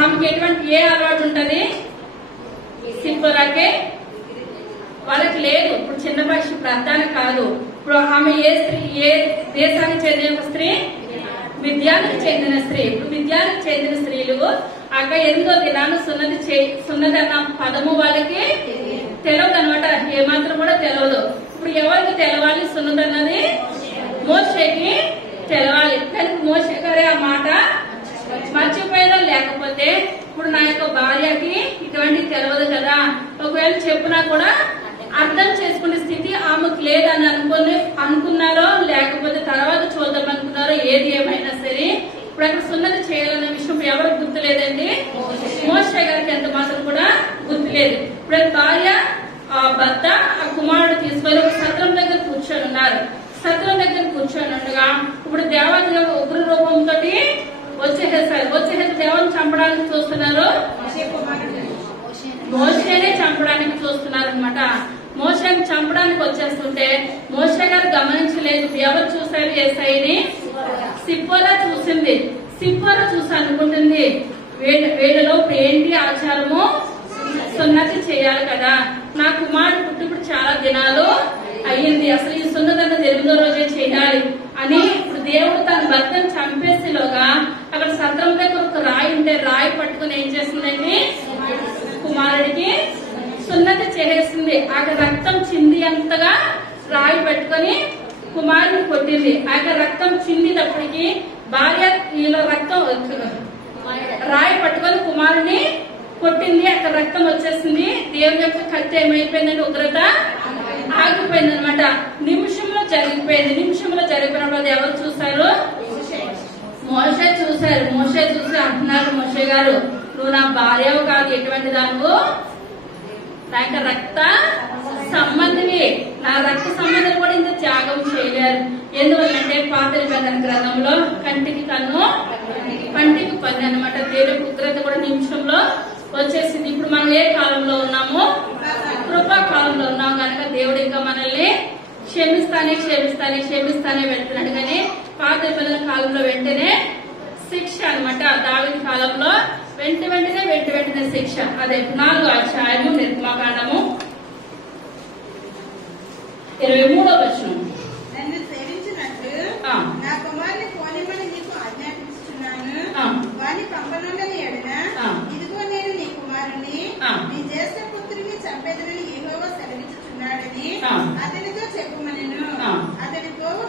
ఆమెకి ఎటువంటి ఏ అలవాటు ఉంటది? సిప్పోరాకే వాళ్ళకి లేదు. ఇప్పుడు చిన్న పక్షి ప్రాంతానికి కాదు. ఇప్పుడు ఆమె ఏ దేశానికి చెందిన స్త్రీ? విద్యానికి చెందిన స్త్రీ. ఇప్పుడు విద్యానికి చెందిన స్త్రీలు 8వ దినాన్ని సున్నతి అన్న పదము వాళ్ళకి తెలియదు అనమాట. ఏమాత్రం కూడా తెలియదు. ఇప్పుడు ఎవరికి తెలవాలి సున్నతి అన్నది? మోషేకి తెలవాలి. కానీ మోషే గారే ఆ మాట మర్చిపోయారో లేకపోతే ఇప్పుడు నా యొక్క భార్యకి ఇటువంటి తెలియదు కదా, ఒకవేళ చెప్పినా కూడా అర్థం చేసుకునే స్థితి ఆమెకు లేదని అనుకున్నారో లేకపోతే తర్వాత చూద్దాం అనుకున్నారో, ఏది ఏమైనా సరే ఇప్పుడు అక్కడ సున్నతి చేయాలన్న విషయం ఎవరికి గుర్తులేదండి? మోషే గారికి ఎంత మాత్రం కూడా గుర్తులేదు. ఇప్పుడు భార్య భర్త ఆ కుమారుడు తీసుకొని సత్రం దగ్గర కూర్చొని ఉన్నారు. సత్రం దగ్గర కూర్చొని ఉండగా ఇప్పుడు దేవాలయం ఉగ్ర రూపంతో వచ్చేసేసారు. దేవాన్ని చంపడానికి చూస్తున్నారు. మోషేనే చంపడానికి చూస్తున్నారు అనమాట. మోషేని చంపడానికి వచ్చేస్తుంటే మోషే గారు గమనించలేదు. ఎవరు చూశారు? యేసయ్యని సిప్పోరా చూసింది. సిప్పోరా చూసి అనుకుంటుంది, వీళ్ళలో ఏంటి ఆచారము? సున్నతి చేయాలి కదా. నా కుమారుడు పుట్టిప్పుడు చాలా దినాలు అయ్యింది, అసలు ఈ సున్నతి అన్నది 8వ రోజే చేయాలి అని ఇప్పుడు దేవుడు తన భర్తను చంపేసేలోగా అక్కడ సత్రం దగ్గర ఒక రాయి ఉంటే రాయి పట్టుకుని ఏం చేస్తుందండి? కుమారుడికి సున్నతి చేసేసింది. అక్కడ రక్తం చింది అంతగా రాయి పెట్టుకుని కుమారుని కొట్టింది. అక్కడ రక్తం చిందినప్పటికీ భార్య ఇలా రక్తం రాయి పట్టుకొని కుమారుని కొట్టింది. అక్కడ రక్తం వచ్చేసింది. దేవుని యొక్క కత్తి ఏమైపోయిందంటే ఉగ్రత ఆగిపోయింది అనమాట. నిమిషంలో జరిగిపోయినప్పుడు అది ఎవరు చూశారు? మోషే చూశారు. మోషే చూసి అంటున్నారు, మోషే గారు నువ్వు నా భార్యవు కాదు, ఎటువంటి దానివు? నా యొక్క రక్త సంబంధివి. నా రక్త సంబంధం కూడా ఇంత త్యాగం చేయలేరు. ఎందువల్లంటే పాత నిబంధన గ్రంథంలో కంటికి కన్ను పంటికి పన్ను అనమాట. దేవుడి ఉగ్రత కూడా నిమిషంలో వచ్చేసింది. ఇప్పుడు మనం ఏ కాలంలో ఉన్నామో కృపా కాలంలో ఉన్నాం కనుక దేవుడు ఇంకా మనల్ని క్షమిస్తానే వెళ్తున్నాడు. కానీ పాత పిల్లల కాలంలో వెంటనే శిక్ష అన్నమాట. దావీదు కాలంలో వెంటనే శిక్ష. అదే 4వ అధ్యాయము నిర్గమకాండము 23వ వచనం. నన్ను సేవించినట్లు నా కుమారుని పోనిమని నీకు ఆజ్ఞాపిస్తున్నాను. వాని పంపనుండని ఎడల ఇదిగో నేను నీ కుమారుని నీ జ్యేష్ఠ పుత్రుని చంపెదనని యెహోవా సెలవిస్తున్నాడని అతనితో చెప్పుమనెను. అతడి పోవు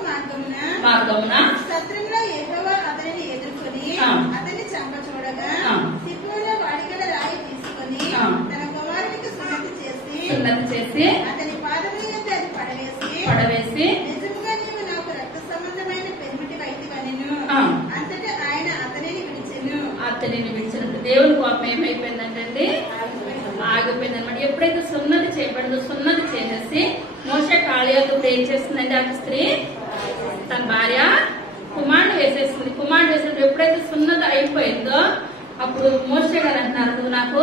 మార్గమున శత్రువులో యెహోవా అతనిని ఎదుర్కొని అతన్ని చంప చూడగా సిప్పోరా వాడిగల రాయి తీసుకొని తన కుమారునికి సున్నతి చేసి అతని పాదముల యొద్ద అది పడవేసి నిజముగా నీవు నాకు రక్త సంబంధమైన పెనిమిటి వైద్యవనెను. అంతటా ఆయన అతనిని విడిచెను. దేవుని కోపం ఏమైపోయిందంటే ఆగిపోయిందన్నమాట. ఎప్పుడైతే సున్నతి చేయబడిందో సున్నతి చేసేసి మోషే కాళీయాతో ఏం చేస్తుందంటే ఆ స్త్రీ తన భార్య కుమారుడు వేసేసింది. కుమారుడు వేసినప్పుడు ఎప్పుడైతే సున్నతి అయిపోయిందో అప్పుడు మోషే గారు అంటున్నారు, నువ్వు నాకు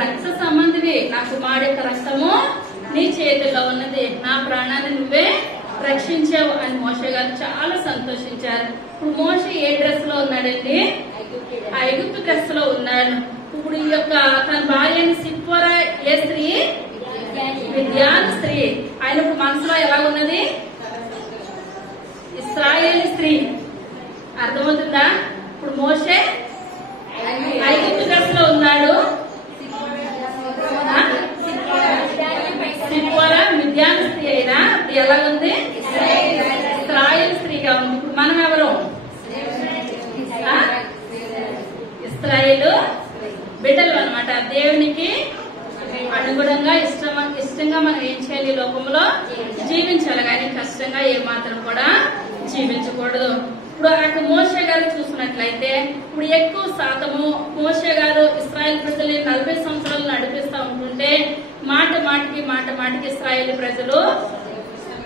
రక్త సంబంధివి, నా కుమారుడు యొక్క రక్తము నీ చేతుల్లో ఉన్నది, నా ప్రాణాన్ని నువ్వే రక్షించావు అని మోషే గారు చాలా సంతోషించారు. ఇప్పుడు మోషే ఏ డ్రెస్ లో ఉన్నాడండి? ఐగుప్తు డ్రెస్ లో ఉన్నాడు. ఇప్పుడు ఈ యొక్క తన భార్యని సిప్పోరా ఏ స్త్రీ? మిద్యాను స్త్రీ. ఆయనకు మనసులో ఎలా ఉన్నది? ఇశ్రాయేలు స్త్రీ. అర్థమవుతుందా? ఇప్పుడు మోషే ఐగుప్తు డ్రెస్ లో ఉన్నాడు. సిప్పోరా మిద్యాను స్త్రీ అయినా ఎలా ఉంది? ఇశ్రాయేలు స్త్రీగా ఉంది. ఇప్పుడు మనం ఎవరు? ఇశ్రాయేలు బిడ్డలు అన్నమాట. దేవునికి అనుగుణంగా ఇష్టంగా మనం ఏం చేయాలి? లోకంలో జీవించాలి, కానీ కష్టంగా ఏ మాత్రం కూడా జీవించకూడదు. ఇప్పుడు అక్కడ మోషే గారు చూసినట్లయితే ఇప్పుడు ఎక్కువ శాతము మోషే గారు ఇశ్రాయేల్ ప్రజల్ని 40 సంవత్సరాలు నడిపిస్తా ఉంటుంటే మాట మాటికి ఇశ్రాయేల్ ప్రజలు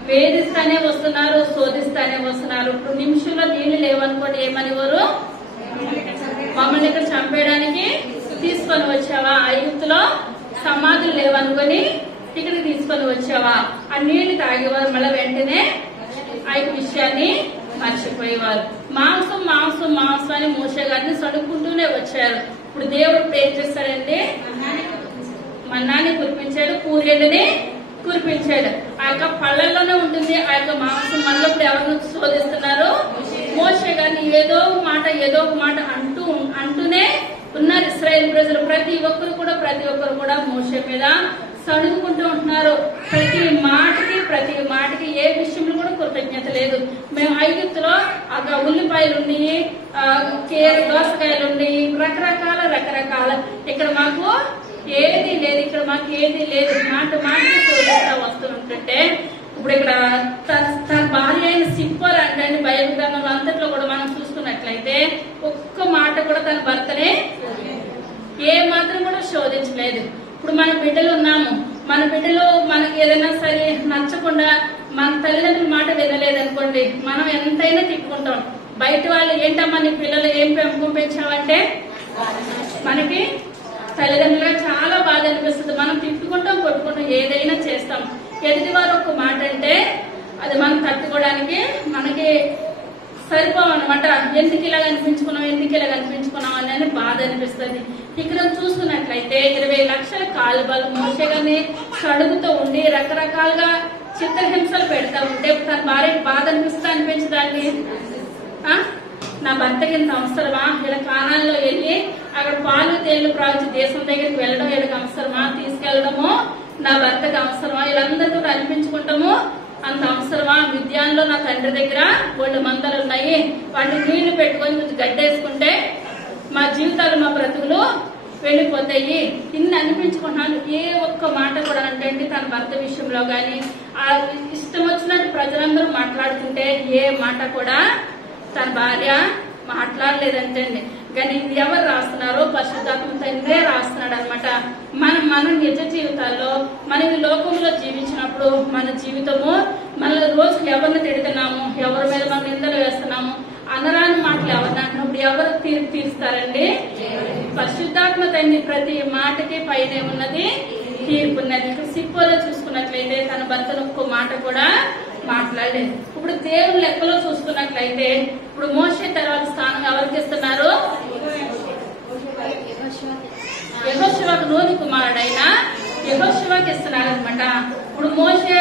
వేధిస్తానే వస్తున్నారు, శోధిస్తానే వస్తున్నారు. ఇప్పుడు నిమిషంలో నీళ్లు లేవనుకోండి ఏమనివారు? మమ్మల్ని ఇక్కడ చంపేయడానికి తీసుకొని వచ్చావా? ఐగుప్తులో సమాధులు లేవనుకొని ఇక్కడికి తీసుకొని వచ్చావా? ఆ నీళ్లు తాగేవారు మళ్ళీ వెంటనే ఆ విషయాన్ని మర్చిపోయేవారు. మాంసం అని మోషే గారిని సడుక్కుంటూనే వచ్చారు. ఇప్పుడు దేవుడు ఏం చేస్తాడంటే మన్నాన్ని కురిపించాడు, పూరేళ్ళని కురిపించాడు. ఆ యొక్క పళ్ళల్లోనే ఉంటుంది ఆ యొక్క మాంసం. మనలో ఇప్పుడు ఎవరిని శోధిస్తున్నారు? మోషే గారిని ఏదో ఒక మాట అంటూనే ఉన్నారు ఇశ్రాయేల్ ప్రజలు. ప్రతి ఒక్కరు కూడా మోషే మీద సడుగుకుంటూ ఉంటున్నారు. ప్రతి మాటకి ఏ విషయంలో కూడా కృతజ్ఞత లేదు. మేము ఐగుప్తులో అక్కడ ఉల్లిపాయలు ఉన్నాయి, దోసకాయలు ఉన్నాయి, రకరకాల ఇక్కడ మాకు ఏది లేదు. మాటకి శోధిస్తా వస్తుంటుంటే ఇప్పుడు ఇక్కడ తన భార్య అయిన సిప్పోరా అంటే బైబిల్ గ్రంథంలో అంతట్లో కూడా మనం చూసుకున్నట్లయితే ఒక్క మాట కూడా తన భర్తనే ఏ మాత్రం కూడా శోధించలేదు. ఇప్పుడు మన బిడ్డలు ఉన్నాము, మన బిడ్డలు మనకి ఏదైనా సరే నచ్చకుండా మన తల్లిదండ్రుల మాట వినలేదనుకోండి మనం ఎంతైనా తిట్టుకుంటాం. బయట వాళ్ళు ఏంటమ్మా నీ పిల్లలు ఏం పెంపకం పెంచావంటే మనకి తల్లిదండ్రులుగా చాలా బాధ అనిపిస్తుంది. మనం తిట్టుకుంటాం, కొట్టుకుంటాం, ఏదైనా చేస్తాం. ఎదుటి వారు ఒక మాట అంటే అది మనం తట్టుకోవడానికి మనకి సరిపోవన్నమాట. ఎందుకు ఇలా కనిపించుకున్నాం అని బాధ అనిపిస్తుంది. ఇక్కడ చూసుకున్నట్లయితే 20 లక్షల కాలువలు మోషే గారిని కడుగుతూ ఉండి రకరకాలుగా చిత్రహింసలు పెడతా ఉంటే తన భార్యకి బాధ అనిపించదాన్ని నా భర్తకి ఇంత అవసరమా? ఇలా కానాల్లో వెళ్ళి అక్కడ పాలు తేళ్లు ప్రాచి దేశం దగ్గరికి వెళ్ళడం వీళ్ళకి అవసరమా? తీసుకెళ్లడము నా భర్తకి అవసరమా? వీళ్ళందరితో అనిపించుకుంటాము అంత అవసరమా? విద్యాల్లో నా తండ్రి దగ్గర 2 మందలు ఉన్నాయి, వాటిని నీళ్లు పెట్టుకొని కొంచెం గడ్డేసుకుంటే మా జీవితాలు మా బ్రతుకులు వెళ్ళిపోతాయి. ఇన్ని అనిపించుకుంటున్నాను. ఏ ఒక్క మాట కూడా అంటే తన భర్త విషయంలో గాని ఆ ఇష్టం వచ్చినట్టు ప్రజలందరూ మాట్లాడుతుంటే ఏ మాట కూడా తన భార్య మాట్లాడలేదంటే కానీ ఎవరు రాస్తున్నారో పరిశుద్ధాత్మ తండ్రే రాస్తున్నాడు అనమాట. మన నిజ జీవితాల్లో మనం ఈ లోకంలో జీవించినప్పుడు మన జీవితము మన రోజు ఎవరిని తిడుతున్నాము, ఎవరి మీద మనం నిందలు వేస్తున్నాము, అనరాని మాటలు ఎవరిని అంటున్నప్పుడు ఎవరు తీర్పు తీరుస్తారండి? పరిశుద్ధాత్మ తండ్రి ప్రతి మాటకి పైనే ఉన్నది తీర్పు ఉన్నది. ఇక్కడ సిప్పోలో చూసుకున్నట్లయితే తన భర్తను ఒక్క మాట కూడా మాట్లాడలేదు. ఇప్పుడు దేవుని లెక్కలో చూసుకున్నట్లయితే ఇప్పుడు మోషే తర్వాత స్థానం ఎవరికి ఇస్తున్నారు? యెహోషువకు నూని కుమారుడైన యెహోషువకి ఇస్తున్నారు అనమాట. ఇప్పుడు మోషే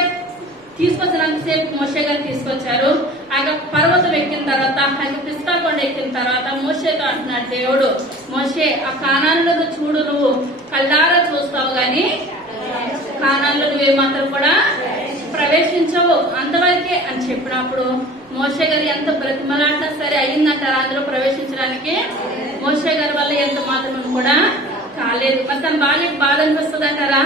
తీసుకొచ్చినంతసేపు మోషే గారు తీసుకొచ్చారు. ఆయన పర్వతం ఎక్కిన తర్వాత, ఆయన పిస్తా కొండ ఎక్కిన తర్వాత మోషేతో అంటున్నాడు దేవుడు, మోషే ఆ కానాన్లను చూడు, నువ్వు కళ్ళారా చూస్తావు గాని కానాన్లో నువ్వేమాత్రం కూడా ప్రవేశించవు అంతవరకే అని చెప్పినప్పుడు మోషే గారు ఎంత బ్రతిమలాడినా సరే అయ్యిందంటారా అందులో ప్రవేశించడానికి? మోషే గారి వల్ల ఎంత మాత్రం కూడా కాలేదు. మరి తన భార్యకు బాధ అనిపిస్తుంది అంటారా?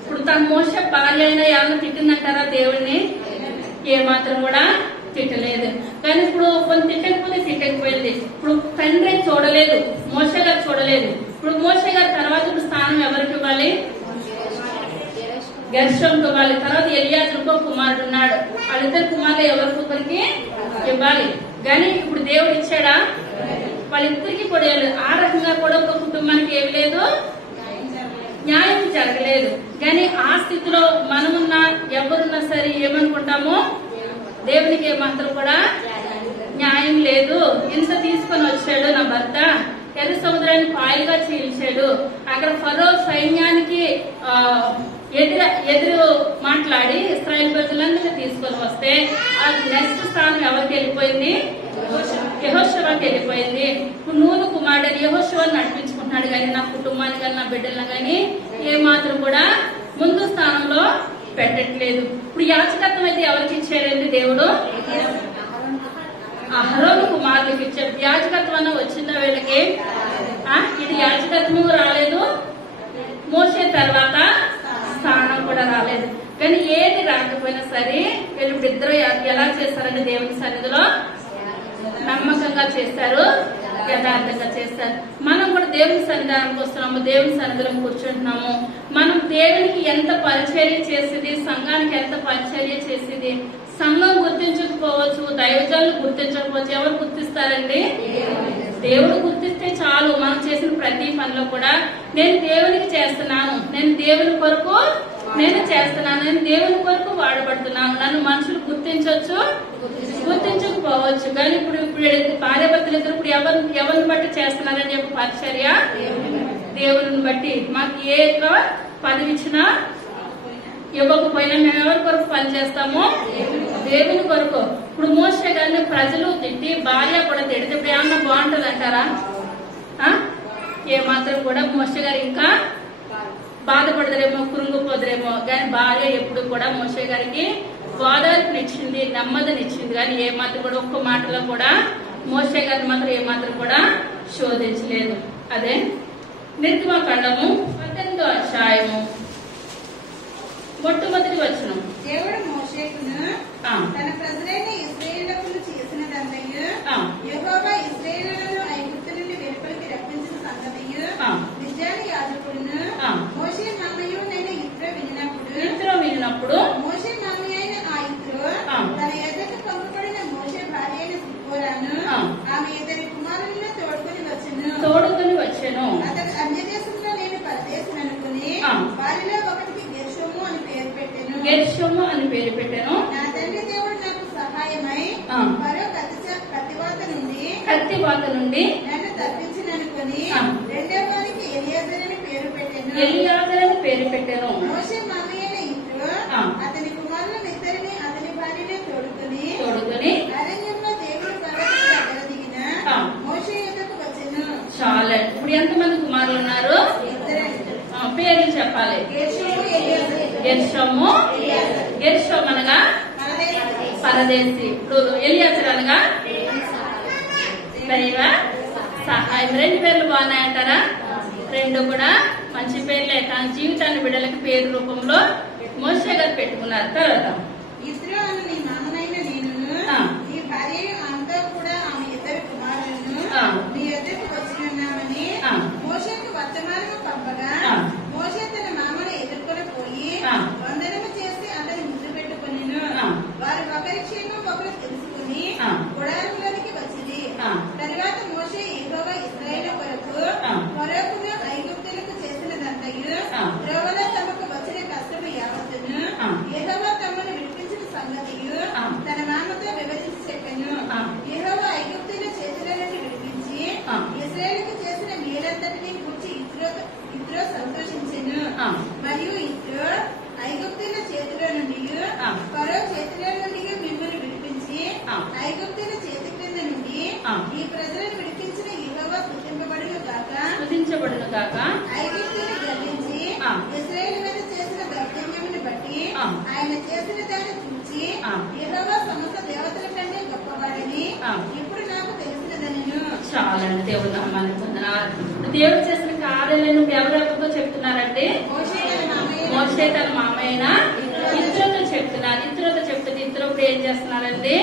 ఇప్పుడు తన మోషే భార్య అయినా ఎవరిని తిట్టిందంటారా దేవుడిని? ఏమాత్రం కూడా తిట్టలేదు. కానీ ఇప్పుడు కొన్ని తిట్టకపోయింది. ఇప్పుడు తండ్రి చూడలేదు, మోషే గారు చూడలేదు. ఇప్పుడు మోషే గారి తర్వాత ఇప్పుడు స్థానం ఎవరికి ఇవ్వాలి? గెర్షోంకి ఇవ్వాలి. తర్వాత ఎలియాజరుకు కుమారుడు ఉన్నాడు. వాళ్ళిద్దరు కుమారులు ఎవరికొకరికి ఇవ్వాలి. కానీ ఇప్పుడు దేవుడు ఇచ్చాడా? వాళ్ళిద్దరికి కూడా ఆ రకంగా కూడా ఒక కుటుంబానికి ఏమి లేదు, న్యాయం జరగలేదు. కానీ ఆ స్థితిలో మనమున్నా ఎవరున్నా సరే ఏమనుకుంటాము? దేవునికి ఏమాత్రం కూడా న్యాయం లేదు. ఇంత తీసుకొని వచ్చాడు నా భర్త, ఎర్ర సముద్రాన్ని పాయలుగా చీల్చాడు, అక్కడ ఫరో సైన్యానికి ఎదురు మాట్లాడి ఇశ్రాయేలు ప్రజలందరినీ తీసుకొని వస్తే ఆ నెక్స్ట్ స్థానం ఎవరికి వెళ్ళిపోయింది? యెహోషువకి వెళ్ళిపోయింది. ఇప్పుడు నూను కుమారుడు యెహోషువని నడిపించుకుంటున్నాడు కానీ నా కుటుంబాన్ని కానీ నా బిడ్డలను కానీ ఏమాత్రం కూడా ముందు స్థానంలో పెట్టట్లేదు. ఇప్పుడు యాజకత్వం అయితే ఎవరికి ఇచ్చారండి దేవుడు? అహరోను కుమారుడికి ఇచ్చారు. యాజకత్వం అన్న వచ్చిందా వీళ్ళకి? ఇది యాజకత్వం రాలేదు, మోసే తర్వాత స్థానం కూడా రాలేదు. కానీ ఏది రాకపోయినా సరే వీళ్ళు ఇద్దరు ఎలా చేస్తారంటే దేవుని సన్నిధిలో నమ్మకంగా చేస్తారు, యథార్థంగా చేస్తారు. మనం కూడా దేవుని సన్నిధానానికి వస్తున్నాము, దేవుని సన్నిధిలో కూర్చుంటున్నాము. మనం దేవునికి ఎంత పరిచర్య చేసేది, సంఘానికి ఎంత పరిచర్య చేసేది. సంఘం గుర్తించకపోవచ్చు, దైవజనులు గుర్తించకపోవచ్చు. ఎవరు గుర్తిస్తారండి? దేవుడు గుర్తిస్తే చాలు. మనం చేసిన ప్రతి పనిలో కూడా నేను దేవునికి చేస్తున్నాను, నేను దేవుని కొరకు నేను చేస్తున్నాను, నేను దేవుని కొరకు వాడబడుతున్నాను. నన్ను మనుషులు గుర్తించవచ్చు, గుర్తించకపోవచ్చు. కానీ ఇప్పుడు భార్య భర్తలు ఇద్దరు ఇప్పుడు ఎవరిని బట్టి చేస్తున్నారని చెప్పి పరిచర్య దేవుని బట్టి. మాకు ఏ పదవి ఇచ్చినా ఇవ్వకపోయినా మేము ఎవరి కొరకు పని చేస్తాము? దేవుని కొరకు. ఇప్పుడు మోషే గారిని ప్రజలు తిట్టి, భార్య కూడా తిడితే ఇప్పుడు ఏమన్నా బాగుంటది అంటారా? ఏమాత్రం కూడా మోషే గారు ఇంకా బాధపడతారేమో, కురుంగిపోదరేమో. కానీ భార్య ఎప్పుడు కూడా మోషే గారికి ఓదార్పునిచ్చింది, నెమ్మదినిచ్చింది. కానీ ఏమాత్రం కూడా ఒక్క మాటలో కూడా మోషే గారిని మాత్రం ఏమాత్రం కూడా శోధించలేదు. అదే నిర్గమకాండము 18వ అధ్యాయము మొట్టమొదటి వచనం. దేవుడు మోషేకును తన ప్రజలైన ఇశ్రాయేలీయులకు చేసినదంతయు, యెహోవా ఇశ్రాయేలీయులను ఐగుప్తు నుండి వెలుపలికి రప్పించిన సంగతియు మిద్యాను యాజకుడును మోషే మామయ్య నేను ఇత్రో వినినప్పుడు మోషే మామయ్య అయిన ఆ ఇత్రో తన ఎద్దకు పంపబడిన మోషే భార్య అయిన సిప్పోరాను ఆమె ఇద్దరి కుమారులను తోడుకొని వచ్చెను. అతడు అన్యదేశంలో నేను పరదేశం అనుకుని వారిలో ఒకటికి గెర్షోము అని పేరు పెట్టెను. నా తండ్రి దేవుడు నాకు సహాయమై మరో కత్తివాత నుండి నన్ను తప్పించిననుకుని రెండో వారికి ఎలియాజరు అని పేరు పెట్టెను. మోషే మామయ్య ఇత్రో అతని కుమారులను ఇద్దరిని అతని భార్యనే తోడుకొని అరణ్యంలో దేవుడు పర్వతం దగ్గర దిగిన మోషే యొద్దకు వచ్చెను. చాలా. ఇప్పుడు ఎంతమంది కుమారులు ఉన్నారు? పేర్లు చెప్పాలి. గెర్షోము అనగా పరదేశి. ఇప్పుడు ఎలియాజరు అనగా దైవ సహాయం. రెండు పేర్లు బాగున్నాయంటారా? రెండు కూడా మంచి పేర్లే. తన జీవితాన్ని బిడ్డలకి పేరు రూపంలో మోషే గారు పెట్టుకున్నారు. తర్వాత ఇస్రో అన్న నీ మామనైన నేనును నీ భార్య ఆమెతో కూడా ఆమె ఇద్దరు కుమారులను నీ ఎద్దకు వచ్చినామని మోషేకు వర్తమానము పంపగా మోషే తన మామను ఎదుర్కొని పోయి వందనము చేసి అతని ముద్దు పెట్టుకుని వారు ఒకరి క్షేమం ఒకరు తెలుసుకుని ఫరో చేతిలో నుండి మిమ్మల్ని విడిపించి ఐగుప్తుల చేతి క్రింద నుండి ఈ ప్రజలను విడిపించిన యెహోవా స్తుతించబడును గాక. ఐగుప్తుని గర్వించి ఇశ్రాయేలు మీద చేసిన దౌర్జన్యమును బట్టి ఆయన చేసిన దాన్ని చూచి యెహోవా సమస్త దేవతల కంటే గొప్పవాడని ఇప్పుడు నాకు తెలిసినదనెను. చాలా దేవుడు నామానికి వందనాలు. దేవుడు చేసిన కార్యాలను ఎవరెవరితో చెప్తున్నారంటే మోషే తన మామయ్య ఇతరులతో చెప్తున్నారు. ఇతరులతో చెప్తుంది. ఇతరులు ఇప్పుడు ఏం చేస్తున్నారంటే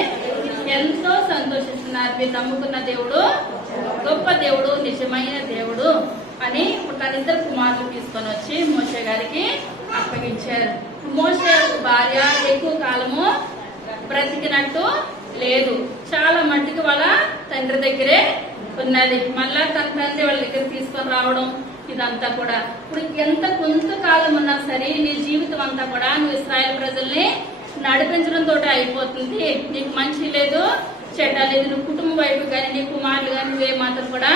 ఎంతో సంతోషిస్తున్నారు. మీరు నమ్ముకున్న దేవుడు గొప్ప దేవుడు, నిజమైన దేవుడు అని తన ఇద్దరు కుమారులు తీసుకొని వచ్చి మోషే గారికి అప్పగించారు. మోషే భార్య ఎక్కువ కాలము బ్రతికినట్టు లేదు. చాలా మట్టికి వాళ్ళ తండ్రి దగ్గరే ఉన్నది. మళ్ళా తన తండ్రి వాళ్ళ దగ్గర తీసుకొని రావడం ఇదంతా కూడా. ఇప్పుడు ఎంత కొంతకాలం ఉన్నా సరే నీ జీవితం అంతా కూడా నువ్వు ఇశ్రాయేలు ప్రజల్ని నడిపించడం తోటి అయిపోతుంది. నీకు మంచి లేదు, చెడ్డ లేదు. నువ్వు కుటుంబం వైపు కానీ నీ కుమారులు కానీ నువ్వే మాత్రం కూడా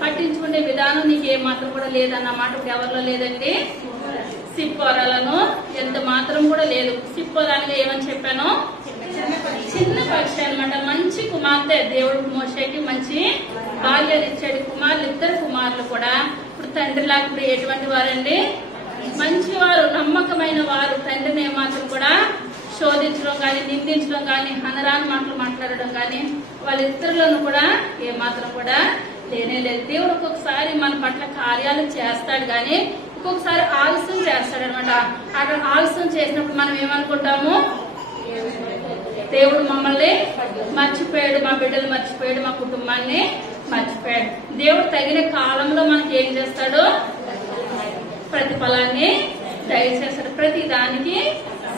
పట్టించుకునే విధానం నీకు ఏ మాత్రం కూడా లేదన్నమాట. ఇప్పుడు ఎవరిలో లేదండి, సిప్పోరాలను ఎంత మాత్రం కూడా లేదు. సిప్పోరాలుగా ఏమని చెప్పాను, చిన్న పక్షి అనమాట. మంచి కుమార్తె దేవుడు మోషేకి మంచి భార్యలు ఇచ్చాడు. కుమారులు ఇద్దరు కుమారులు కూడా ఇప్పుడు తండ్రి లాగా ఇప్పుడు ఎటువంటి వారండి, మంచివారు, నమ్మకమైన వారు. తండ్రిని ఏమాత్రం కూడా శోధించడం కానీ, నిందించడం కానీ, హనరాని మాటలు మాట్లాడడం కానీ వాళ్ళిద్దరులను కూడా ఏమాత్రం కూడా లేనే లేదు. దేవుడు ఒక్కొక్కసారి మన పట్ల కార్యాలు చేస్తాడు కానీ ఒక్కొక్కసారి ఆలస్యం చేస్తాడు అనమాట. అక్కడ ఆలస్యం చేసినప్పుడు మనం ఏమనుకుంటాము, దేవుడు మమ్మల్ని మర్చిపోయాడు, మా బిడ్డలు మర్చిపోయాడు, మా కుటుంబాన్ని మర్చిపోయాడు. దేవుడు తగిన కాలంలో మనకి ఏం చేస్తాడు, ప్రతిఫలాన్ని దయచేస్తాడు. ప్రతి దానికి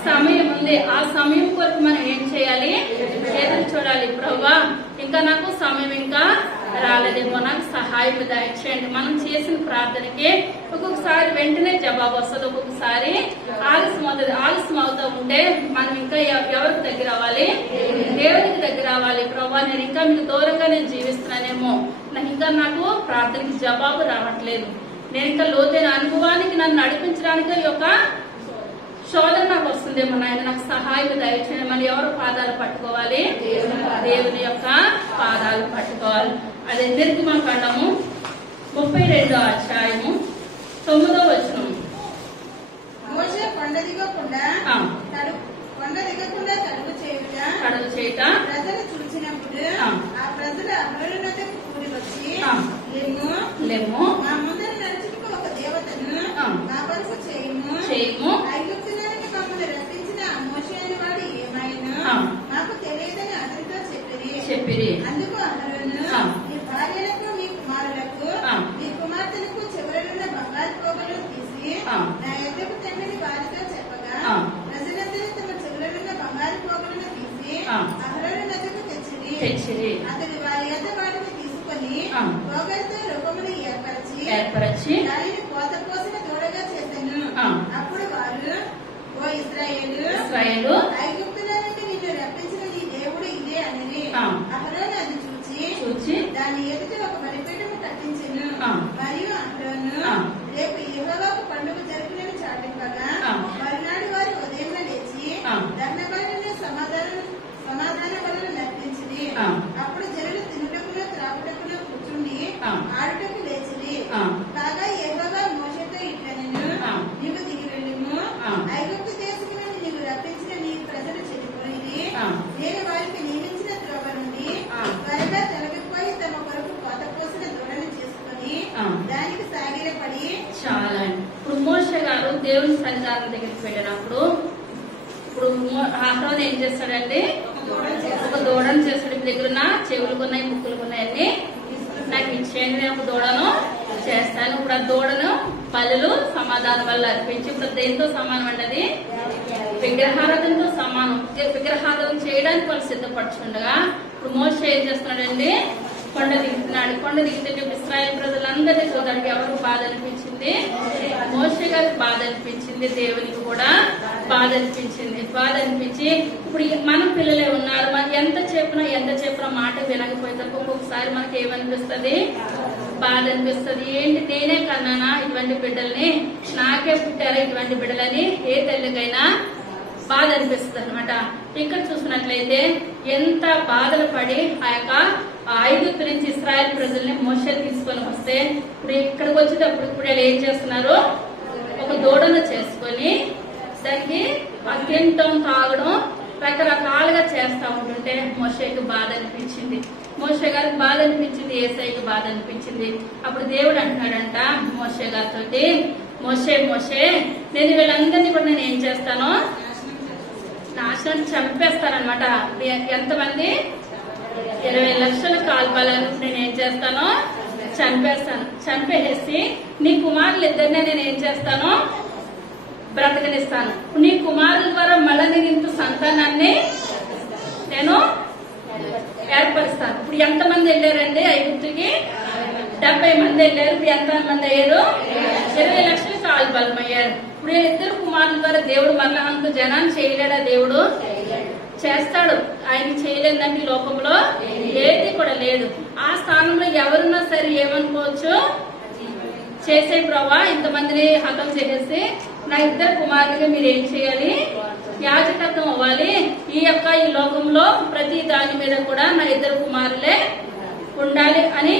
సమయం ఉంది. ఆ సమయం కొరకు మనం ఏం చేయాలి, ఎదురు చూడాలి. ప్రభువా ఇంకా నాకు సమయం ఇంకా రాలేదేమో, నాకు సహాయం దయచేయండి. మనం చేసిన ప్రార్థనకి ఒక్కొక్కసారి వెంటనే జవాబు వస్తుంది, ఒక్కొక్కసారి ఆలస్యం అవుతుంది. ఆలస్యం అవుతూ ఉంటే మనం ఇంకా ఎవరికి దగ్గర అవ్వాలి, దేవునికి దగ్గర అవ్వాలి. ప్రభువా నేను ఇంకా మీకు దూరంగా నేను జీవిస్తున్నానేమో, నాకు ప్రార్థనకి జవాబు రావట్లేదు, నేను ఇంకా లోతైన అనుభవానికి నన్ను నడిపించడానికి ఈ యొక్క శోధన నాకు వస్తుందేమో, నాయన నాకు సహాయం దయచేయండి. మనం ఎవరు పాదాలు పట్టుకోవాలి, దేవుని యొక్క పాదాలు పట్టుకోవాలి. అదే నిర్గమకాండము 32వ అధ్యాయము 9వ వచనం. మోషే కొండ దిగకుండా కడుగు చేయుట ప్రజలు చూసినప్పుడు ఆ ప్రజలు అహరోను కూడి వచ్చి లెమ్ము మా ముందర నడుచుటకు ఒక దేవతను మా కొరకు చేయము, ఐగుప్తుల నుండి మమ్మల్ని రప్పించిన మోషే అనే వాడు ఏమైనా మాకు తెలియదని అతనితో చెప్పిరి. అందుకు అహరోను నీ భార్యలకు, నీ కుమారులకు, నీ కుమార్తెలకు చివరనున్న బంగారు పోగలు తీసి నా యొద్దకు తండ్రిని వారితో చెప్పగా ప్రజలందరూ తమ చివరనున్న బంగారు పోగలను తీసి అహరోను నద్దకు తెచ్చిరి. అతడు వారి యొద్ద వాటిని తీసుకొని పోగలతో రూపమును ఏర్పరచి దానిని పోత పోసిన దూడగా చేశాను. అప్పుడు వారు, ఓ ఇశ్రాయేలు, ఐగుప్తుల నుండి నిన్ను రప్పించిన నీ దేవుడు ఇదే అని. అహరోను అది చూచి దాని ఎదుట ఒక బలిపీఠము కట్టించెను. మరియు అహరోను రేపు యెహోవాకు పండుగ జరుపునని చాటింపగా మరునాడు వారు ఉదయం లేచి దహన బలులను సమాధాన బలులు నర్పించిరి. అప్పుడు జనులు తినుటకును త్రాగుటకును కూర్చుండి ఆడుటకు లేచిరి. కాగా యెహోవా మోషేతో ఇట్లనెను, నీవు దిగి వెళ్ళుము, ఐగుప్తు దేశము నుండి నీవు రప్పించిన నీ ప్రజలు చెడిపోయిరి. నేను వారికి నియమించిన త్రోవ నుండి త్వరగా తొలగిపోయి తమ కొరకు కోత పోసిన దూడను చేసుకుని దానికి సాగిలపడి. చాలా ఇప్పుడు మోషే గారు దేవుని సన్నిధానం దగ్గరికి వెళ్ళినప్పుడు ఇప్పుడు అహరోను ఏం చేస్తాడండి, ఒక దూడను చేస్తాడు. ఇప్పుడు దగ్గర ఉన్న చెవులకు ఉన్నాయి, ముక్కులకు ఉన్నాయని నాకు ఇచ్చేయండి, నేను ఒక దూడను చేస్తాను. ఇప్పుడు ఆ దూడను బలులు సమాధానం వల్ల అర్పించి, ఇప్పుడు దేంతో సమానం అంటది, విగ్రహారాధనతో సమానం. విగ్రహారాధన చేయడానికి వాళ్ళు సిద్ధపడుచుండగా ఇప్పుడు మోషే ఏం చేస్తున్నాడండి, కొండ దిగుతున్నాడు. కొండ దిగుతుంటే ఇశ్రాయేలు ప్రజలందరినీ చూడడానికి ఎవరికి బాధ అనిపించింది, మోషే గారికి బాధ అనిపించింది, దేవునికి కూడా బాధ అనిపించింది. బాధ అనిపించి ఇప్పుడు మన పిల్లలే ఉన్నారు, మనకి ఎంత చెప్పినా మాట వినకపోతే ఒక్కొక్కసారి మనకి ఏమనిపిస్తుంది, బాధ అనిపిస్తుంది. ఏంటి నేనే కన్నానా ఇటువంటి బిడ్డల్ని, నాకే పుట్టారా ఇటువంటి బిడ్డలని ఏ తల్లికైనా బాధ అనిపిస్తుంది అనమాట. ఇక్కడ చూసినట్లయితే ఎంత బాధలు పడి ఆ యొక్క ఐగుప్తు నుంచి ఇశ్రాయేల్ ప్రజల్ని మోషే తీసుకొని వస్తే ఇప్పుడు ఇక్కడికి వచ్చేటప్పుడు ఇప్పుడు ఏం చేస్తున్నారు, ఒక దూడను చేసుకొని దానికి తినటం తాగడం రకరకాలుగా చేస్తా ఉంటుంటే మోషేకి బాధ అనిపించింది. మోషే గారికి బాధ అనిపించింది, యేసయ్యకి బాధ అనిపించింది. అప్పుడు దేవుడు అంటున్నాడంట మోషే గారితో, మోషే మోషే నేను వీళ్ళందరినీ కూడా నేను ఏం చేస్తాను, నాశనం చంపేస్తానమాట. ఎంతమంది 20 లక్షల కాల్పాలను నేను ఏం చేస్తాను, చంపేస్తాను. చంపేసి నీ కుమారులు ఇద్దరినే నేను ఏం చేస్తాను, బ్రతకనిస్తాను. నీ కుమారుల ద్వారా మళ్ళీ నేను ఇంత సంతానాన్ని నేను ఏర్పరుస్తాను. ఇప్పుడు ఎంతమంది వెళ్ళారండి ఐగుప్తుకి? 70 మంది వెళ్ళారు. ఇప్పుడు ఎంత మంది అయ్యారు? 20 లక్షల కాల్బలం అయ్యారు. ఇప్పుడు ఇద్దరు కుమారుల ద్వారా దేవుడు మళ్ళా అంత జనాన్ని చేయలేడా? దేవుడు చేస్తాడు. ఆయన చేయలేదంటే ఈ లోకంలో ఏది కూడా లేదు. ఆ స్థానంలో ఎవరున్నా సరే ఏమనుకోవచ్చు, చేసే ప్రభా ఇంతమందిని హతం చేసేసి నా ఇద్దరు కుమారులుగా మీరు ఏం చేయాలి, యాజకత్వం అవ్వాలి. ఈ లోకంలో ప్రతి దాని మీద కూడా నా ఇద్దరు కుమారులే ఉండాలి అని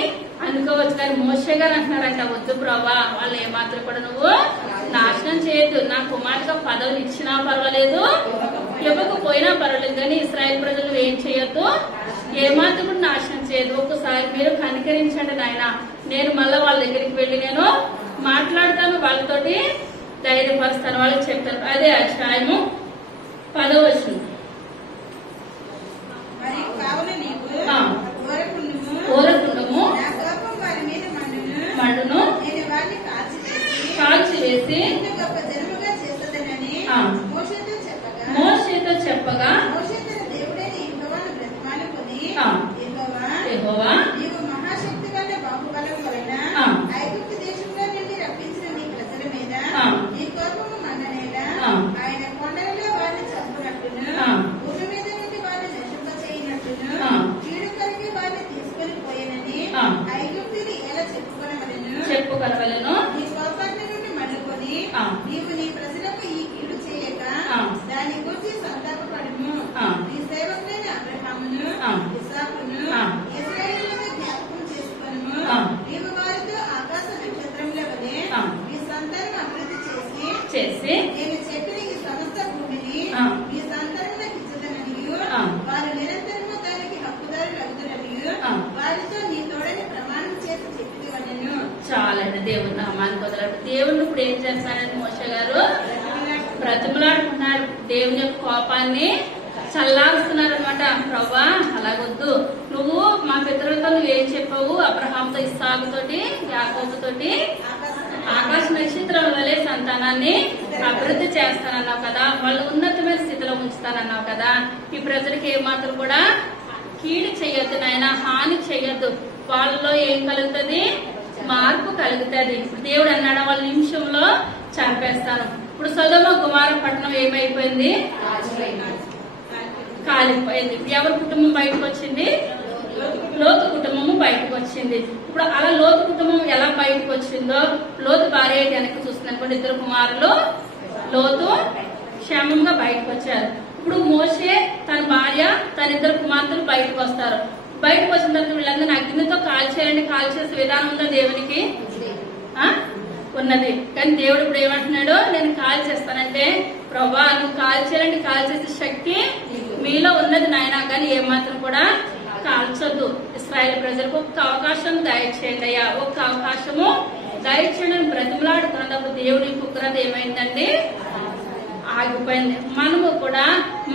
అనుకోవచ్చు. కానీ మోషే గారు అంటున్నారంట, వద్దు ప్రభా, వాళ్ళు ఏమాత్రం కూడా నువ్వు నాశనం చేయొద్దు. నా కుమారుగా పదవులు ఇచ్చినా పర్వాలేదు, ఇవ్వకపోయినా పర్వాలేదు, కానీ ఇశ్రాయేల్ ప్రజలు ఏం చేయొద్దు, ఏమాత్రం కూడా నాశనం చేయదు. ఒక్కసారి మీరు కనికరించండి నాయన. నేను మళ్ళా వాళ్ళ దగ్గరికి వెళ్లి నేను మాట్లాడతాను, వాళ్ళతోటి ధైర్యపరుస్తాను, వాళ్ళకి చెప్తాను. అదే అధ్యాయము 10వ వచనం. ఓరకుండము మండును కాల్చివేసి మోషేతో చెప్పగా యెహోవా ఐగుప్తు దేశంలో నుండి రప్పించిన నీ ప్రజల మీద నీ కోపము మండనేలా, ఆయన కొండలలో వారిని చంపునట్టును, భూమి మీద నుండి వారిని నశింపచేయనట్టును, కీడు కలిగి వారిని తీసుకొని పోయేనని ఐగుప్తుని ఎలా చెప్పుకొనవలెను. నీ కోపాన్ని నుండి మండుకొని నీవు నీ ప్రజలకు ఈ కీడు చేయక దాని గురించి సంతాపపడుము. నీ సేవకులైన అబ్రహామును ఇస్సాకును ఇశ్రాయేలును జ్ఞాపకం చేసుకొనుము. నీవు వారితో ఆకాశ నక్షత్రముల వలె మీ సంతానం అభివృద్ధి చేసి నేను చెప్పిన ఈ సమస్త భూమిని మీ సంతానములకు ఇచ్చుదననియు వారు నిరంతరము దానికి హక్కుదారులు అగుదురనియు వారితో నీ తోడని ప్రమాణం చేసి చెప్పివనెను. చాలండి. దేవుడు నామానికి వదలడు. దేవుడిని ఇప్పుడు ఏం చేస్తానని మోషే గారు బ్రతిమలాడుకున్నారు. దేవుని యొక్క కోపాన్ని చల్లారుస్తున్నారు అనమాట. ప్రభా అలాగొద్దు, నువ్వు మా పితరులతో నువ్వేం చెప్పావు, అబ్రహాంతో ఇస్సాకుతోటి యాకోబుతోటి ఆకాశ నక్షత్రం వలె సంతానాన్ని అభివృద్ధి చేస్తానన్నావు కదా, వాళ్ళు ఉన్నతమైన స్థితిలో ఉంచుతానన్నావు కదా. ఈ ప్రజలకి ఏమాత్రం కూడా కీడు చెయ్యొద్దు నాయన, హాని చెయ్యొద్దు. వాళ్ళలో ఏం కలుగుతుంది, మార్పు కలుగుతుంది. ఇప్పుడు దేవుడు అన్నాడు, వాళ్ళ నిమిషంలో చంపేస్తాను. ఇప్పుడు సొదొమ గుమొర్రా పట్టణం ఏమైపోయింది, కాలిపోయింది. ఎవరి కుటుంబం బయటకు వచ్చింది, లోతు కుటుంబము బయటకు వచ్చింది. ఇప్పుడు అలా లోతు కుటుంబం ఎలా బయటకు వచ్చిందో, లోతు భార్య వెనక్కి చూస్తున్నప్పుడు ఇద్దరు కుమారులు లోతు క్షేమంగా బయటకు వచ్చారు. ఇప్పుడు మోషే తన భార్య తన ఇద్దరు కుమార్తెలు బయటకు వస్తారు. బయటకు వచ్చిన తర్వాత వీళ్ళందరూ అగ్నితో కాల్చేయాలంటే కాల్చేసే విధానం ఉందా దేవునికి? ఉన్నది. కానీ దేవుడు ఇప్పుడు ఏమంటున్నాడు, నేను కాల్ చేస్తానంటే ప్రభా నువ్వు కాల్చేయాలంటే కాల్చేసే శక్తి మీలో ఉన్నది నాయన, కానీ ఏమాత్రం కూడా కాల్చొద్దు. ఇశ్రాయేల్ ప్రజలకు ఒక్క అవకాశం దయచేయండి అయ్యా, ఒక్క అవకాశము దయచేయండి బ్రతిమలాడుతున్నప్పుడు దేవుడి కుక్కరత ఏమైందండి, ఆగిపోయింది. మనము కూడా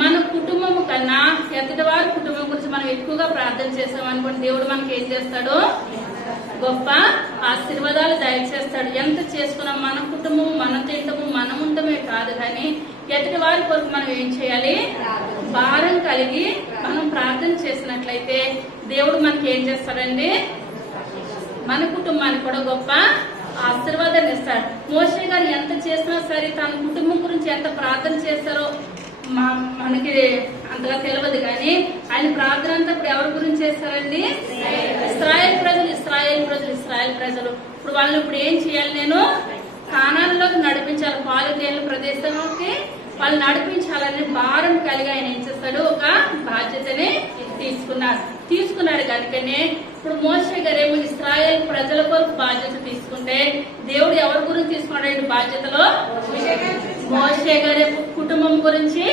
మన కుటుంబము కన్నా ఎదుటి వారి కుటుంబం గురించి మనం ఎక్కువగా ప్రార్థన చేసామనుకోండి, దేవుడు మనకి ఏం చేస్తాడు, గొప్ప ఆశీర్వాదాలు దయచేస్తాడు. ఎంత చేసుకున్నాం మన కుటుంబం, మనం తింటము, మనం ఉండమే కాదు, కానీ ఎదుటి వారి కొరకు మనం ఏం చేయాలి, భారం కలిగి మనం ప్రార్థన చేసినట్లయితే దేవుడు మనకి ఏం చేస్తాడండి, మన కుటుంబానికి కూడా గొప్ప ఆశీర్వాదాన్ని ఇస్తాడు. మోషే గారు ఎంత చేసినా సరే తన కుటుంబం గురించి ఎంత ప్రార్థన చేస్తారో మనకి అంతగా తెలియదు, కానీ ఆయన ప్రార్థన అంతా ఇప్పుడు ఎవరి గురించి చేస్తారండి, ఇశ్రాయేల్ ప్రజలు ఇశ్రాయేల్ ప్రజలు ఇశ్రాయేల్ ప్రజలు. ఇప్పుడు వాళ్ళని ఇప్పుడు ఏం చేయాలి, నేను కానానులోకి నడిపించాలి, పాలు తేలిన ప్రదేశంలోకి వాళ్ళు నడిపించాలని భారం కలిగి ఆయన ఏం చేస్తాడు, ఒక బాధ్యతని తీసుకున్నాడు కనుకనే ఇప్పుడు మోషే గారేమో ఇశ్రాయేల్ ప్రజల కొరకు బాధ్యత తీసుకుంటే దేవుడు ఎవరి గురించి తీసుకున్నాడు బాధ్యతలో? మోషే గారి కుటుంబం గురించి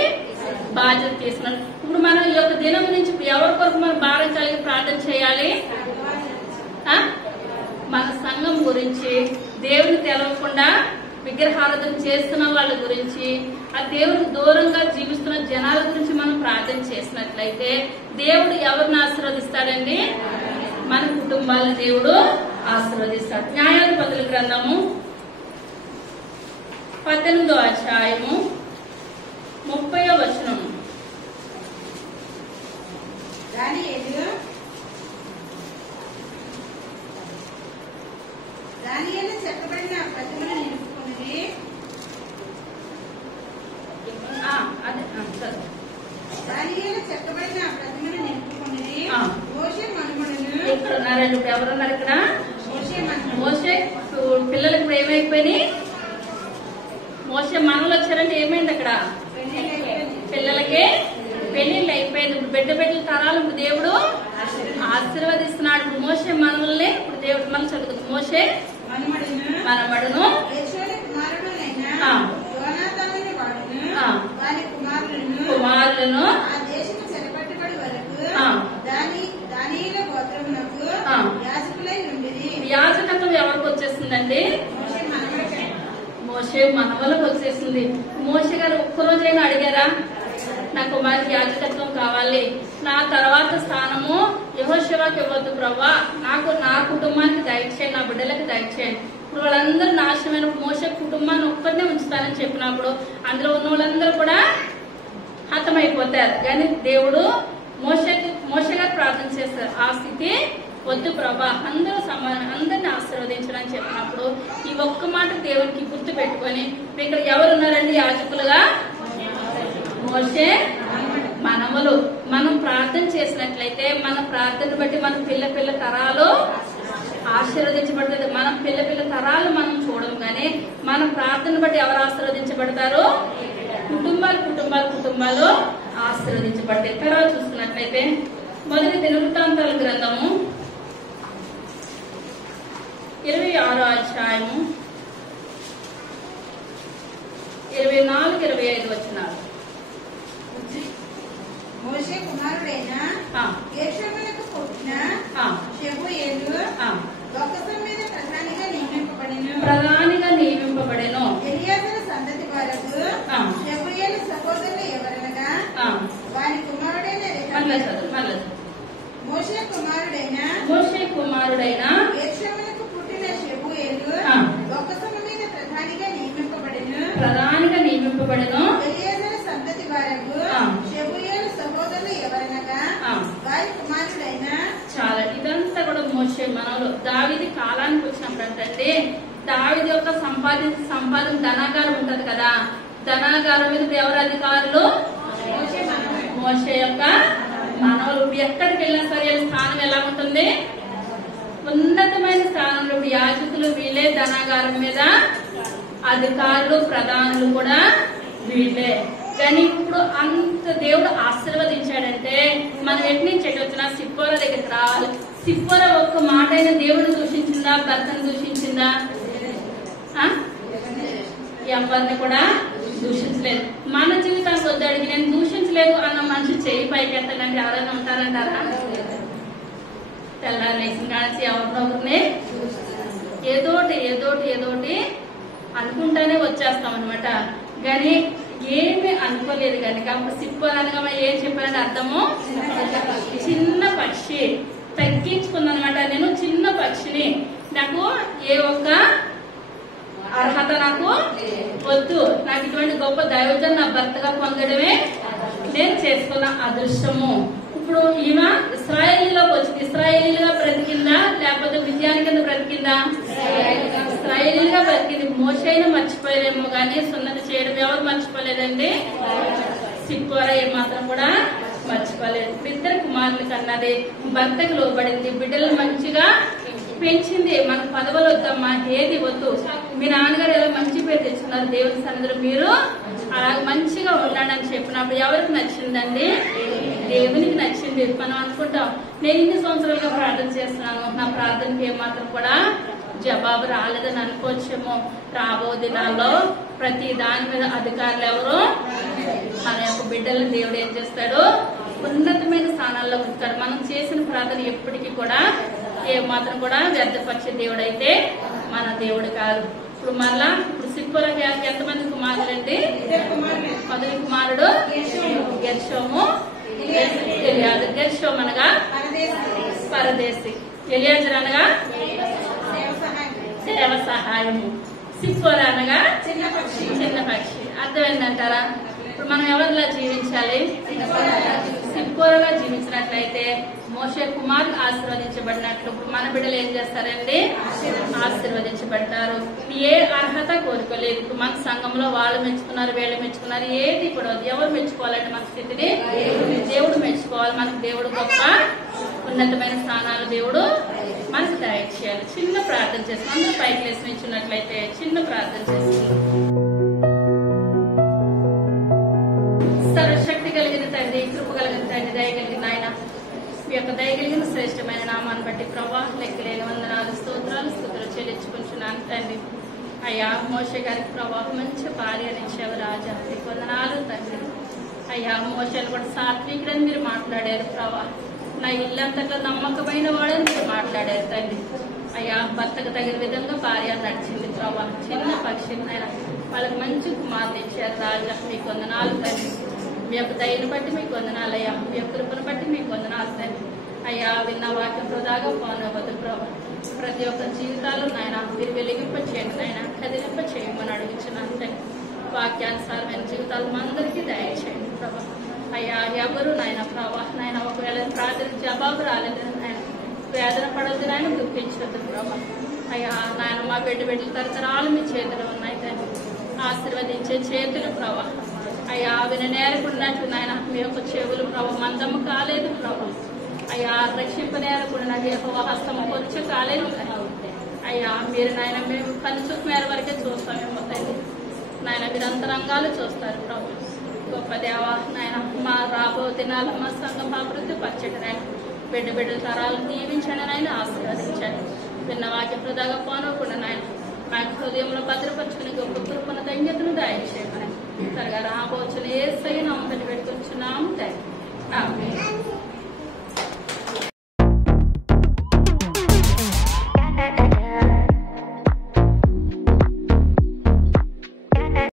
బాధ్యత తీసుకున్నాడు. ఇప్పుడు మనం ఈ యొక్క దినం నుంచి ఎవరి కొరకు మనం భారం కలిగి ప్రార్థన చేయాలి? మన సంఘం గురించి, దేవుని తెలవకుండా విగ్రహారాధన చేస్తున్న వాళ్ళ గురించి, ఆ దేవుడికి దూరంగా జీవిస్తున్న జనాల గురించి మనం ప్రార్థన చేసినట్లయితే దేవుడు ఎవరిని ఆశీర్వదిస్తాడండి? మన కుటుంబాలను దేవుడు ఆశీర్వదిస్తాడు. న్యాయాధిపతుల గ్రంథము 18వ అధ్యాయము 30వ వచనం. దానియేలు చెక్కబడిన ప్రతిమను నిలుపుకున్నది. దానియేలు చెక్కబడిన ప్రతిమను నిలుపుకున్నది. మోషే మనుమడును. ఇక్కడ ఉన్నారండి. ఇప్పుడు ఎవరున్నారు ఇక్కడ? మోషే పిల్లలకు ఇప్పుడు ఏమైపోయినాయి? మోషే మనవలు వచ్చారంటే ఏమైంది అక్కడ? పిల్లలకి పెళ్లిళ్ళు అయిపోయింది. ఇప్పుడు బిడ్డల తరాలు ఇప్పుడు దేవుడు ఆశీర్వదిస్తున్నాడు. ఇప్పుడు మోషే మనవల్ని ఇప్పుడు దేవుడు మనం చదువుతుంది. మోషే మనమడును కుమారులను యాజకత్వం ఎవరికి వచ్చేసిందండి? మోషే మనవలకు వచ్చేసింది. మోషే గారు ఒక్కరోజైనా అడిగారా, నా కుమారుకి యాజకత్వం కావాలి, నా తర్వాత స్థానము యెహోషువకి ఇవ్వద్దు ప్రభా, నాకు నా కుటుంబానికి దయచేయండి, నా బిడ్డలకి దయచేయండి. ఇప్పుడు వాళ్ళందరూ నాశనమైన మోషే కుటుంబాన్ని ఒక్కరినే ఉంచుతానని చెప్పినప్పుడు అందులో ఉన్న వాళ్ళందరూ కూడా హతమైపోతారు. కానీ దేవుడు మోషే గారు ప్రార్థన చేస్తారు, ఆ స్థితి వద్దు ప్రభా, అందరూ సమానం, అందరిని ఆశీర్వదించడని చెప్పినప్పుడు ఈ ఒక్క మాట దేవునికి గుర్తు పెట్టుకొని ఇక్కడ ఎవరున్నారండి యాజకులుగా? మోషే మనవలు. మనం ప్రార్థన చేసినట్లయితే మన ప్రార్థన బట్టి మన పిల్ల తరాలు ఆశీర్వదించబడుతుంది. మనం పిల్ల తరాలు మనం చూడము, కానీ మన ప్రార్థన బట్టి ఎవరు ఆశీర్వదించబడతారు? కుటుంబాలు ఆశీర్వదించబడతాయి. తర్వాత చూసుకున్నట్లయితే మొదటి దినవృత్తాంతాల గ్రంథము 26వ అధ్యాయము 24-25 వచనాలు. మోషే కుమారుడైన గెర్షోమునకు పుట్టిన షెబూయేలు లోకసం మీద ప్రధానిగా నియమింపబడెను. ఎలియాజరు సంతతి వారకు షెబూయేలు సహోదరులు ఎవరనగా వారి కుమారుడైన మోషే కుమారుడైన గెర్షోమునకు పుట్టిన షెబూయేలు లోకసం మీద ప్రధానిగా నియమింపబడెను. ఎలియాజరు సంతతి వారకు షెబూయేలు సహోదరులు ఎవరనగా వారి కుమారుడైన. చాలా ఇదంతా కూడా మోషే మనవలు. దావీదు కాలానికి వచ్చినప్పుడు అంటే దావీదు యొక్క సంపాదన ధనాగారం ఉంటది కదా, ధనాగారం మీద ఎవరు అధికారులు? మోషే యొక్క మనవలు. ఎక్కడికి వెళ్ళినా సరే స్థానం ఎలా ఉంటుంది? ఉన్నతమైన స్థానంలో. ఇప్పుడు యాజకులు వీళ్ళే, ధనాగారం మీద అధికారులు ప్రధానులు కూడా వీళ్ళే. కానీ ఇప్పుడు అంత దేవుడు ఆశీర్వదించాడంటే మనం ఎటు నుంచి ఎటు వచ్చినా సిప్పోరా దగ్గరికి రావాలి. సిప్పోరా ఒక్క మాట అయినా దేవుడిని దూషించిందా, భర్తను దూషించిందా? ఎవరిని కూడా దూషించలేదు. మన జీవితానికి వద్దు అడిగి నేను దూషించలేదు అన్న మనిషి చేయి పైకి ఎత్తాడంటే ఎవరైనా ఉంటారంటారా? తెల్లారి లేచిన కాల్చి ఎవరినొకరిని ఏదోటి అనుకుంటానే వచ్చేస్తాం అనమాట. కానీ ఏమి అనుకోలేదు కనుక అప్పుడు సిప్పోరనగా ఏం చెప్పానంటే అర్థము చిన్న పక్షి తగ్గించుకుందనమాట. నేను చిన్న పక్షిని, నాకు ఏ ఒక్క అర్హత నాకు వద్దు, నాకు ఇటువంటి గొప్ప దైవజన్ నా భర్తగా పొందడమే నేను చేసుకున్న అదృష్టము. ఇప్పుడు ఈమె ఇశ్రాయేలీలోకి వచ్చింది. ఇశ్రాయేలీగా బ్రతికిందా లేకపోతే విజయాని కింద బ్రతికిందా? ఇశ్రాయేలీగా బ్రతికింది. మోషేని మర్చిపోయారేమో కానీ సున్నతి చేయడం ఎవరు మర్చిపోలేదండి? సిప్పోరా ఏమాత్రం కూడా మర్చిపోలేదు. ఇద్దరు కుమారులు కన్నది, భర్తకు లోబడింది, బిడ్డలు మంచిగా పెంచింది. మన పదవులు వద్దమ్మా, ఏది వద్దు, మీ నాన్నగారు ఏదో మంచి పేరు తెచ్చుకున్నారు, దేవుని సన్నిధిలో మీరు అలాగ మంచిగా ఉన్నాడని చెప్పినప్పుడు ఎవరికి నచ్చిందండి? దేవునికి నచ్చింది. మనం అనుకుంటాం నేను ఇన్ని సంవత్సరాలుగా ప్రార్థన చేస్తున్నాను, నా ప్రార్థనకి ఏమాత్రం కూడా జవాబు రాలేదని అనుకోవచ్చేమో. రాబో దినాల్లో ప్రతి దాని మీద అధికారులు ఎవరు? మన యొక్క బిడ్డలను దేవుడు ఏం చేస్తాడు? ఉన్నతమైన స్థానాల్లో ఉంచుతాడు. మనం చేసిన ప్రార్థన ఎప్పటికీ కూడా ఏమాత్రం కూడా వ్యర్థపరిచే దేవుడు అయితే మన దేవుడు కాదు. ఇప్పుడు మళ్ళా ఇప్పుడు సిప్పోరా గారికి ఎంతమంది కుమారులండి? మొదటి కుమారుడు గెర్షోము, ఎలియాజరు. గెర్షోము అనగా పరదేశి, ఎలియాజరు అనగా సేవ సహాయము, సిప్పోరా అనగా చిన్న పక్షి. అర్థమైందంటారా? ఇప్పుడు మనం ఎవరిలా జీవించాలి? సిప్పోరాగా జీవించినట్లయితే మోషే కుమారులు ఆశీర్వదించబడినట్లు ఇప్పుడు మన బిడ్డలు ఏం చేస్తారండి? ఆశీర్వదించబడతారు. ఏ అర్హత కోరుకోలేదు. ఇప్పుడు మన సంఘంలో వాళ్ళు మెచ్చుకున్నారు, వీళ్ళు మెచ్చుకున్నారు, ఏది కూడా ఎవరు మెచ్చుకోవాలండి? మన స్థితిని దేవుడు మెచ్చుకోవాలి. మనకు దేవుడు గొప్ప ఉన్నతమైన స్థానాలు దేవుడు మనకు దయచేయాలి. చిన్న ప్రార్థన చేస్తాం. అందరూ పైకి లేసి నిల్చున్నట్లయితే చిన్న ప్రార్థన చేస్తాం. సర్వశక్తి కలిగిన తండ్రి, కృప కలిగిన తండ్రి, దయగలిగిన ఆయన, మీ యొక్క దయగలిగిన శ్రేష్టమైన నామాన్ని బట్టి ప్రభా లెక్కలేని వందనాలు, స్తోత్రాలు, స్తుతులు చెల్లించుకుంటున్నాను తండ్రి. అయ్యా మోషే గారికి ప్రభా మంచి భార్యనిచ్చావు రాజా, మీకు వందనాలు తండ్రి. అయ్యా మోషేను కూడా సాత్వికుడని మీరు మాట్లాడారు ప్రభా. నా ఇల్లంతట్లో నమ్మకమైన వాడని మీరు మాట్లాడారు తండ్రి. అయ్యా భర్తకు తగిన విధంగా భార్య నడిచింది ప్రభా. చిన్న పక్షి ఆయన వాళ్ళకి మంచి కుమారుని ఇచ్చారు రాజా, మీకు వందనాలు తండ్రి. మీ యొక్క దయను బట్టి మీకు వందనాలు అయ్యా, మీ యొక్క కృపను బట్టి మీకు వందనాలు తండ్రి. అయ్యా విన్న వాక్యం వృధాగా పోనవద్దు ప్రభా. ప్రతి ఒక్క జీవితాలు నాయన మీరు వెలిగింప చేయండి, నాయన కదిలింప చేయమని అడుగుతున్నాను తండ్రి. వాక్యానుసారమైన జీవితాలు మా అందరికీ దయచేయండి ప్రభా. అయ్యా ఎవరు నాయన ప్రభా నాయన ఒకవేళ ప్రార్థన జవాబు రాలేదు నాయన వేదన పడవద్దు, నాయన దుఃఖించవద్దు ప్రభా. అయ్యా నాయన మా బిడ్డల తరతరాలు మీ చేతులు ఉన్నాయి తండ్రి. ఆశీర్వదించే చేతులు ప్రభా. అయ్యా విననేరకున్నట్లు నాయన మీ యొక్క చెవులు ప్రభా మందము కాలేదు ప్రభా. అయ్యా రక్షింపనేరకున్నది యెహోవా హస్తము కొంచెం కాలేదు. అయ్యా మీరు నాయన మేము కనుచూపు మేర వరకే చూస్తామేమో తండ్రి. నాయన మీరు అంతరంగాలు చూస్తారు ప్రభు. గొప్ప దేవా నాయన మా రాబో దినాల మా సంఘం అభివృద్ధి పరచండి నాయన. బిడ్డల తరాలు దీవించండి నాయన, ఆశీర్వదించండి. విన్న వాక్య వృధాగా పోనకుండా నాయన మా హృదయంలో భద్రపరుచుకుని గొప్ప కృపణ ధన్యతను దయచేయమని త్వరగా రాబోచుని యేసయ్య నామమున పెట్టుకుంటున్నాము తండ్రి. ఆమేన్.